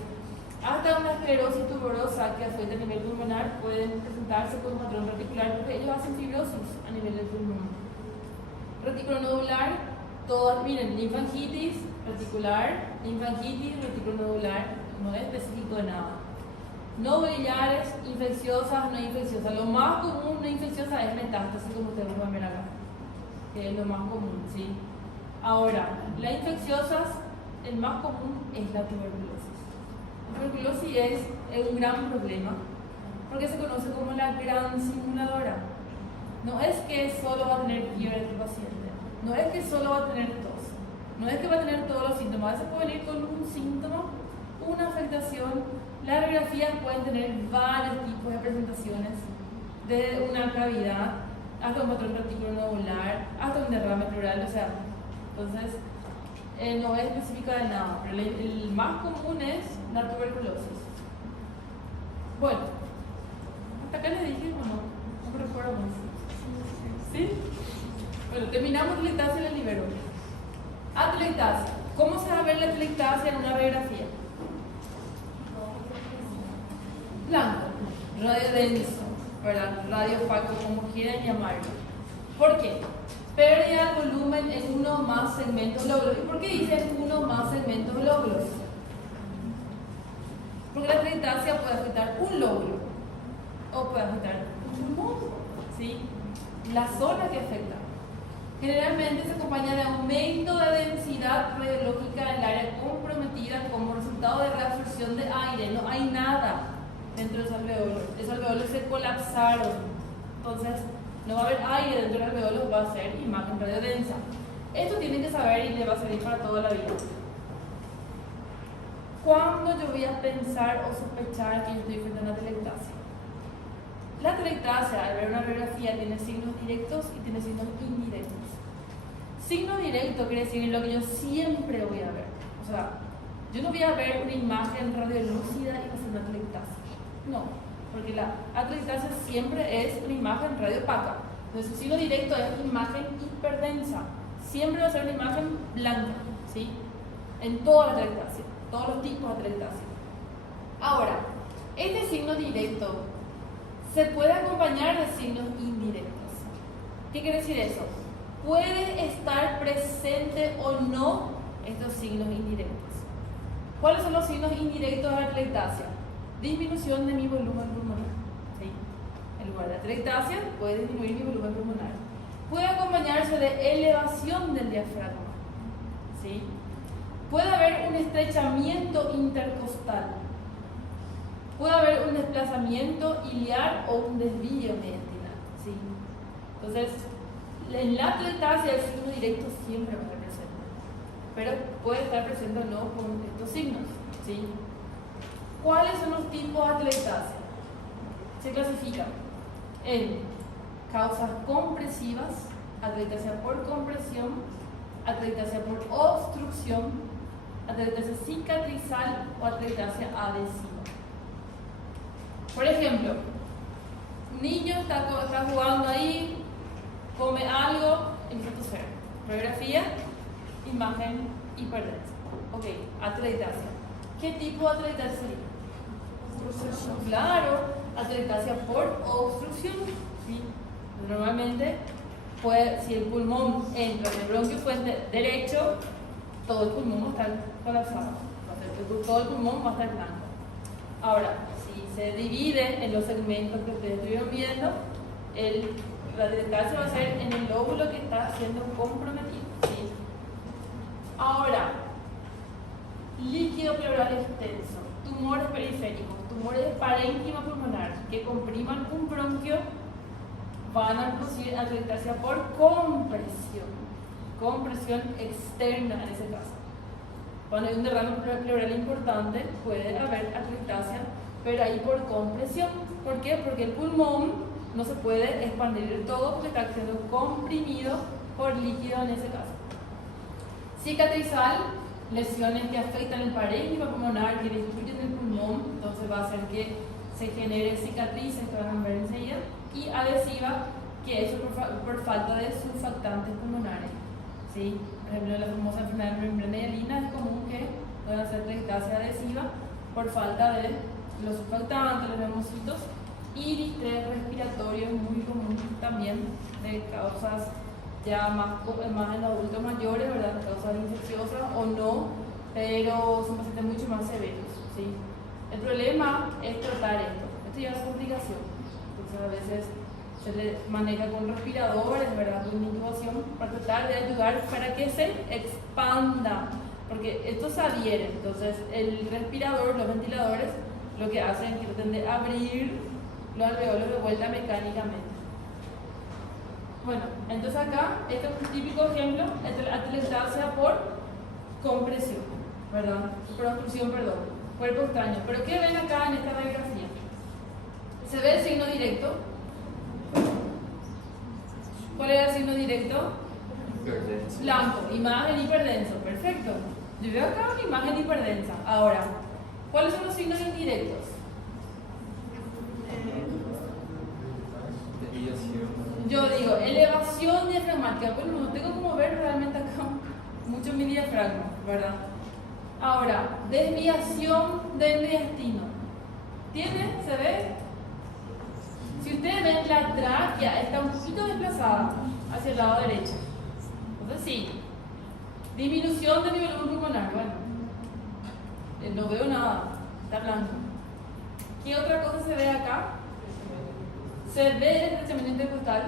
hasta una esclerosis tuberosa que afecta a nivel pulmonar pueden presentarse con un patrón reticular porque ellos hacen fibrosis a nivel del pulmón. Retículo nodular, todas, miren, linfangitis reticular, linfangitis reticulonodular, no es específico de nada. No biliares, infecciosas, no infecciosas. Lo más común no infecciosa es metástasis, como ustedes pueden ver acá, que es lo más común, ¿sí? Ahora, las infecciosas, el más común es la tuberculosis. La tuberculosis es un gran problema porque se conoce como la gran simuladora. No es que solo va a tener fiebre el paciente, no es que solo va a tener tos, no es que va a tener todos los síntomas, a veces puede venir con un síntoma, una afectación. Las radiografías pueden tener varios tipos de presentaciones, desde una cavidad hasta un patrón retículo nodular, hasta un derrame pleural, o sea, entonces no es específica de nada, pero el más común es la tuberculosis. Bueno, hasta acá les dije o no, no me recuerdo más. ¿Sí? Bueno, terminamos atelectasia y la libero. Atelectasia. ¿Cómo se va a ver la atelectasia en una radiografía? Blanco, radio denso, ¿verdad? Radio opaco, como quieran llamarlo. ¿Por qué? Pérdida de volumen en uno o más segmentos lóbulos. ¿Y por qué dicen uno o más segmentos lóbulos? Porque la atelectasia puede afectar un lóbulo o puede afectar un pulmón, ¿sí? La zona que afecta. Generalmente se acompaña de aumento de densidad radiológica en el área comprometida como resultado de reabsorción de aire. No hay nada dentro de esos alveolos. Esos alveolos se colapsaron. Entonces, no va a haber aire dentro del alveolo, va a ser imagen radiodensa. Esto tienen que saber y le va a servir para toda la vida. ¿Cuándo yo voy a pensar o sospechar que yo estoy frente a una atelectasia? La atelectasia, al ver una radiografía, tiene signos directos y tiene signos indirectos. Signo directo quiere decir lo que yo siempre voy a ver. O sea, yo no voy a ver una imagen radiolúcida y va a ser una atelectasia. No, porque la atelectasia siempre es una imagen radiopaca. Entonces, su signo directo es imagen hiperdensa. Siempre va a ser una imagen blanca, ¿sí? En toda la atelectasia, todos los tipos de atelectasia. Ahora, Este signo directo se puede acompañar de signos indirectos. ¿Qué quiere decir eso? Puede estar presente o no estos signos indirectos. ¿Cuáles son los signos indirectos de la atelectasia? Disminución de mi volumen pulmonar. ¿Sí? En lugar de atelectasia, puede disminuir mi volumen pulmonar. Puede acompañarse de elevación del diafragma. ¿Sí? Puede haber un estrechamiento intercostal. Puede haber un desplazamiento iliar o un desvío mediastinal. ¿Sí? Entonces, en la atelectasia el signo directo siempre va a estar presente, pero puede estar presente o no con estos signos. ¿Sí? ¿Cuáles son los tipos de atelectasia? Se clasifican en causas compresivas, atelectasia por compresión, atelectasia por obstrucción, atelectasia cicatrizal o atelectasia adhesiva. Por ejemplo, un niño está jugando ahí, come algo, empieza a toser. Radiografía, imagen, hiperdensa. Ok, atelectasia. ¿Qué tipo de atelectasia sería? Claro, atelectasia por obstrucción. ¿Sí? Normalmente, si el pulmón entra en el bronquio fuente derecho, todo el pulmón va a estar colapsado. Todo el pulmón va a estar blanco. Ahora, si se divide en los segmentos que ustedes estuvieron viendo, la atelectasia va a ser en el lóbulo que está siendo comprometido. ¿Sí? Ahora, líquido pleural extenso, tumores periféricos, tumores de parénquima pulmonar que compriman un bronquio, van a producir atelectasia por compresión externa en ese caso. Cuando hay un derrame pleural importante, puede haber atelectasia, pero ahí por compresión. ¿Por qué? Porque el pulmón no se puede expandir del todo porque está siendo comprimido por líquido en ese caso. Cicatrizal, lesiones que afectan el parénquima pulmonar, que destruyen el pulmón, entonces va a hacer que se genere cicatrices que van a ver enseguida. Y adhesiva, que es por falta de surfactantes pulmonares. ¿Sí? Por ejemplo, la famosa enfermedad de membrana hialina es común que pueda hacer atelectasia adhesiva por falta de los surfactantes, los neumocitos, y distrés respiratorio es muy común también de causas ya más en adultos mayores, ¿verdad? Causas infecciosas o no, pero son pacientes mucho más severos. ¿Sí? El problema es tratar esto ya es una complicación. Entonces a veces se le maneja con respiradores, ¿verdad? Con intubación para tratar de ayudar para que se expanda, porque esto se adhiere. Entonces el respirador, los ventiladores, lo que hacen es que traten de abrir los alveolos de vuelta mecánicamente. Bueno, entonces acá, este es un típico ejemplo de atelectasia por compresión, ¿verdad? Por obstrucción, perdón, cuerpo extraño. Pero ¿qué ven acá en esta radiografía? ¿Se ve el signo directo? ¿Cuál era el signo directo? Hiperdenso. Blanco, imagen hiperdenso, perfecto. Yo veo acá una imagen hiperdensa. Ahora, ¿cuáles son los signos indirectos? Yo digo, elevación diafragmática. Bueno, no tengo como ver realmente acá mucho mi diafragma, ¿verdad? Ahora, desviación del mediastino. ¿Tiene? ¿Se ve? Si ustedes ven, la tráquea está un poquito desplazada hacia el lado derecho. Entonces sí. Disminución del nivel pulmonar. Bueno, no veo nada. Está blanco. ¿Qué otra cosa se ve acá? ¿Se ve el estrechamiento intercostal?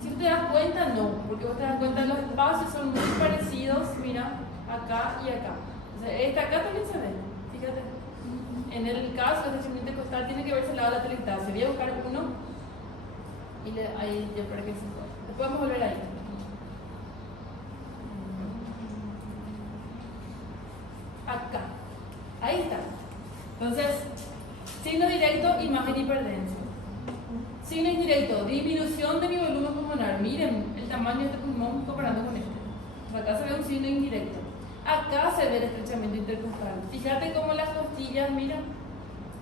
Si usted das cuenta, no, porque vos te das cuenta los espacios son muy parecidos, mira, acá y acá. Entonces, esta acá también se ve, fíjate. En el caso del estrechamiento intercostal tiene que verse al lado de la atelectasia. Voy a buscar uno y ahí ya para que se pueda. Después vamos a volver ahí. Acá, ahí está. Entonces, signo directo, imagen hiperdensa. Signo indirecto, disminución de mi volumen pulmonar. Miren el tamaño de este pulmón comparando con este. Acá se ve un signo indirecto. Acá se ve el estrechamiento intercostal. Fíjate cómo las costillas, mira,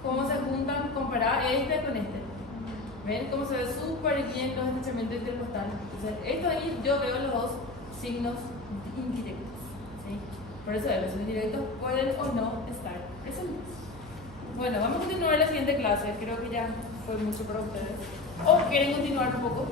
cómo se juntan, comparar este con este. ¿Ven cómo se ve súper bien los estrechamientos intercostales? Entonces, esto ahí yo veo los dos signos indirectos. ¿Sí? Por eso los indirectos pueden o no estar presentes. Bueno, vamos a continuar la siguiente clase. Creo que ya fue mucho para ustedes. ¿O quieren continuar un poco?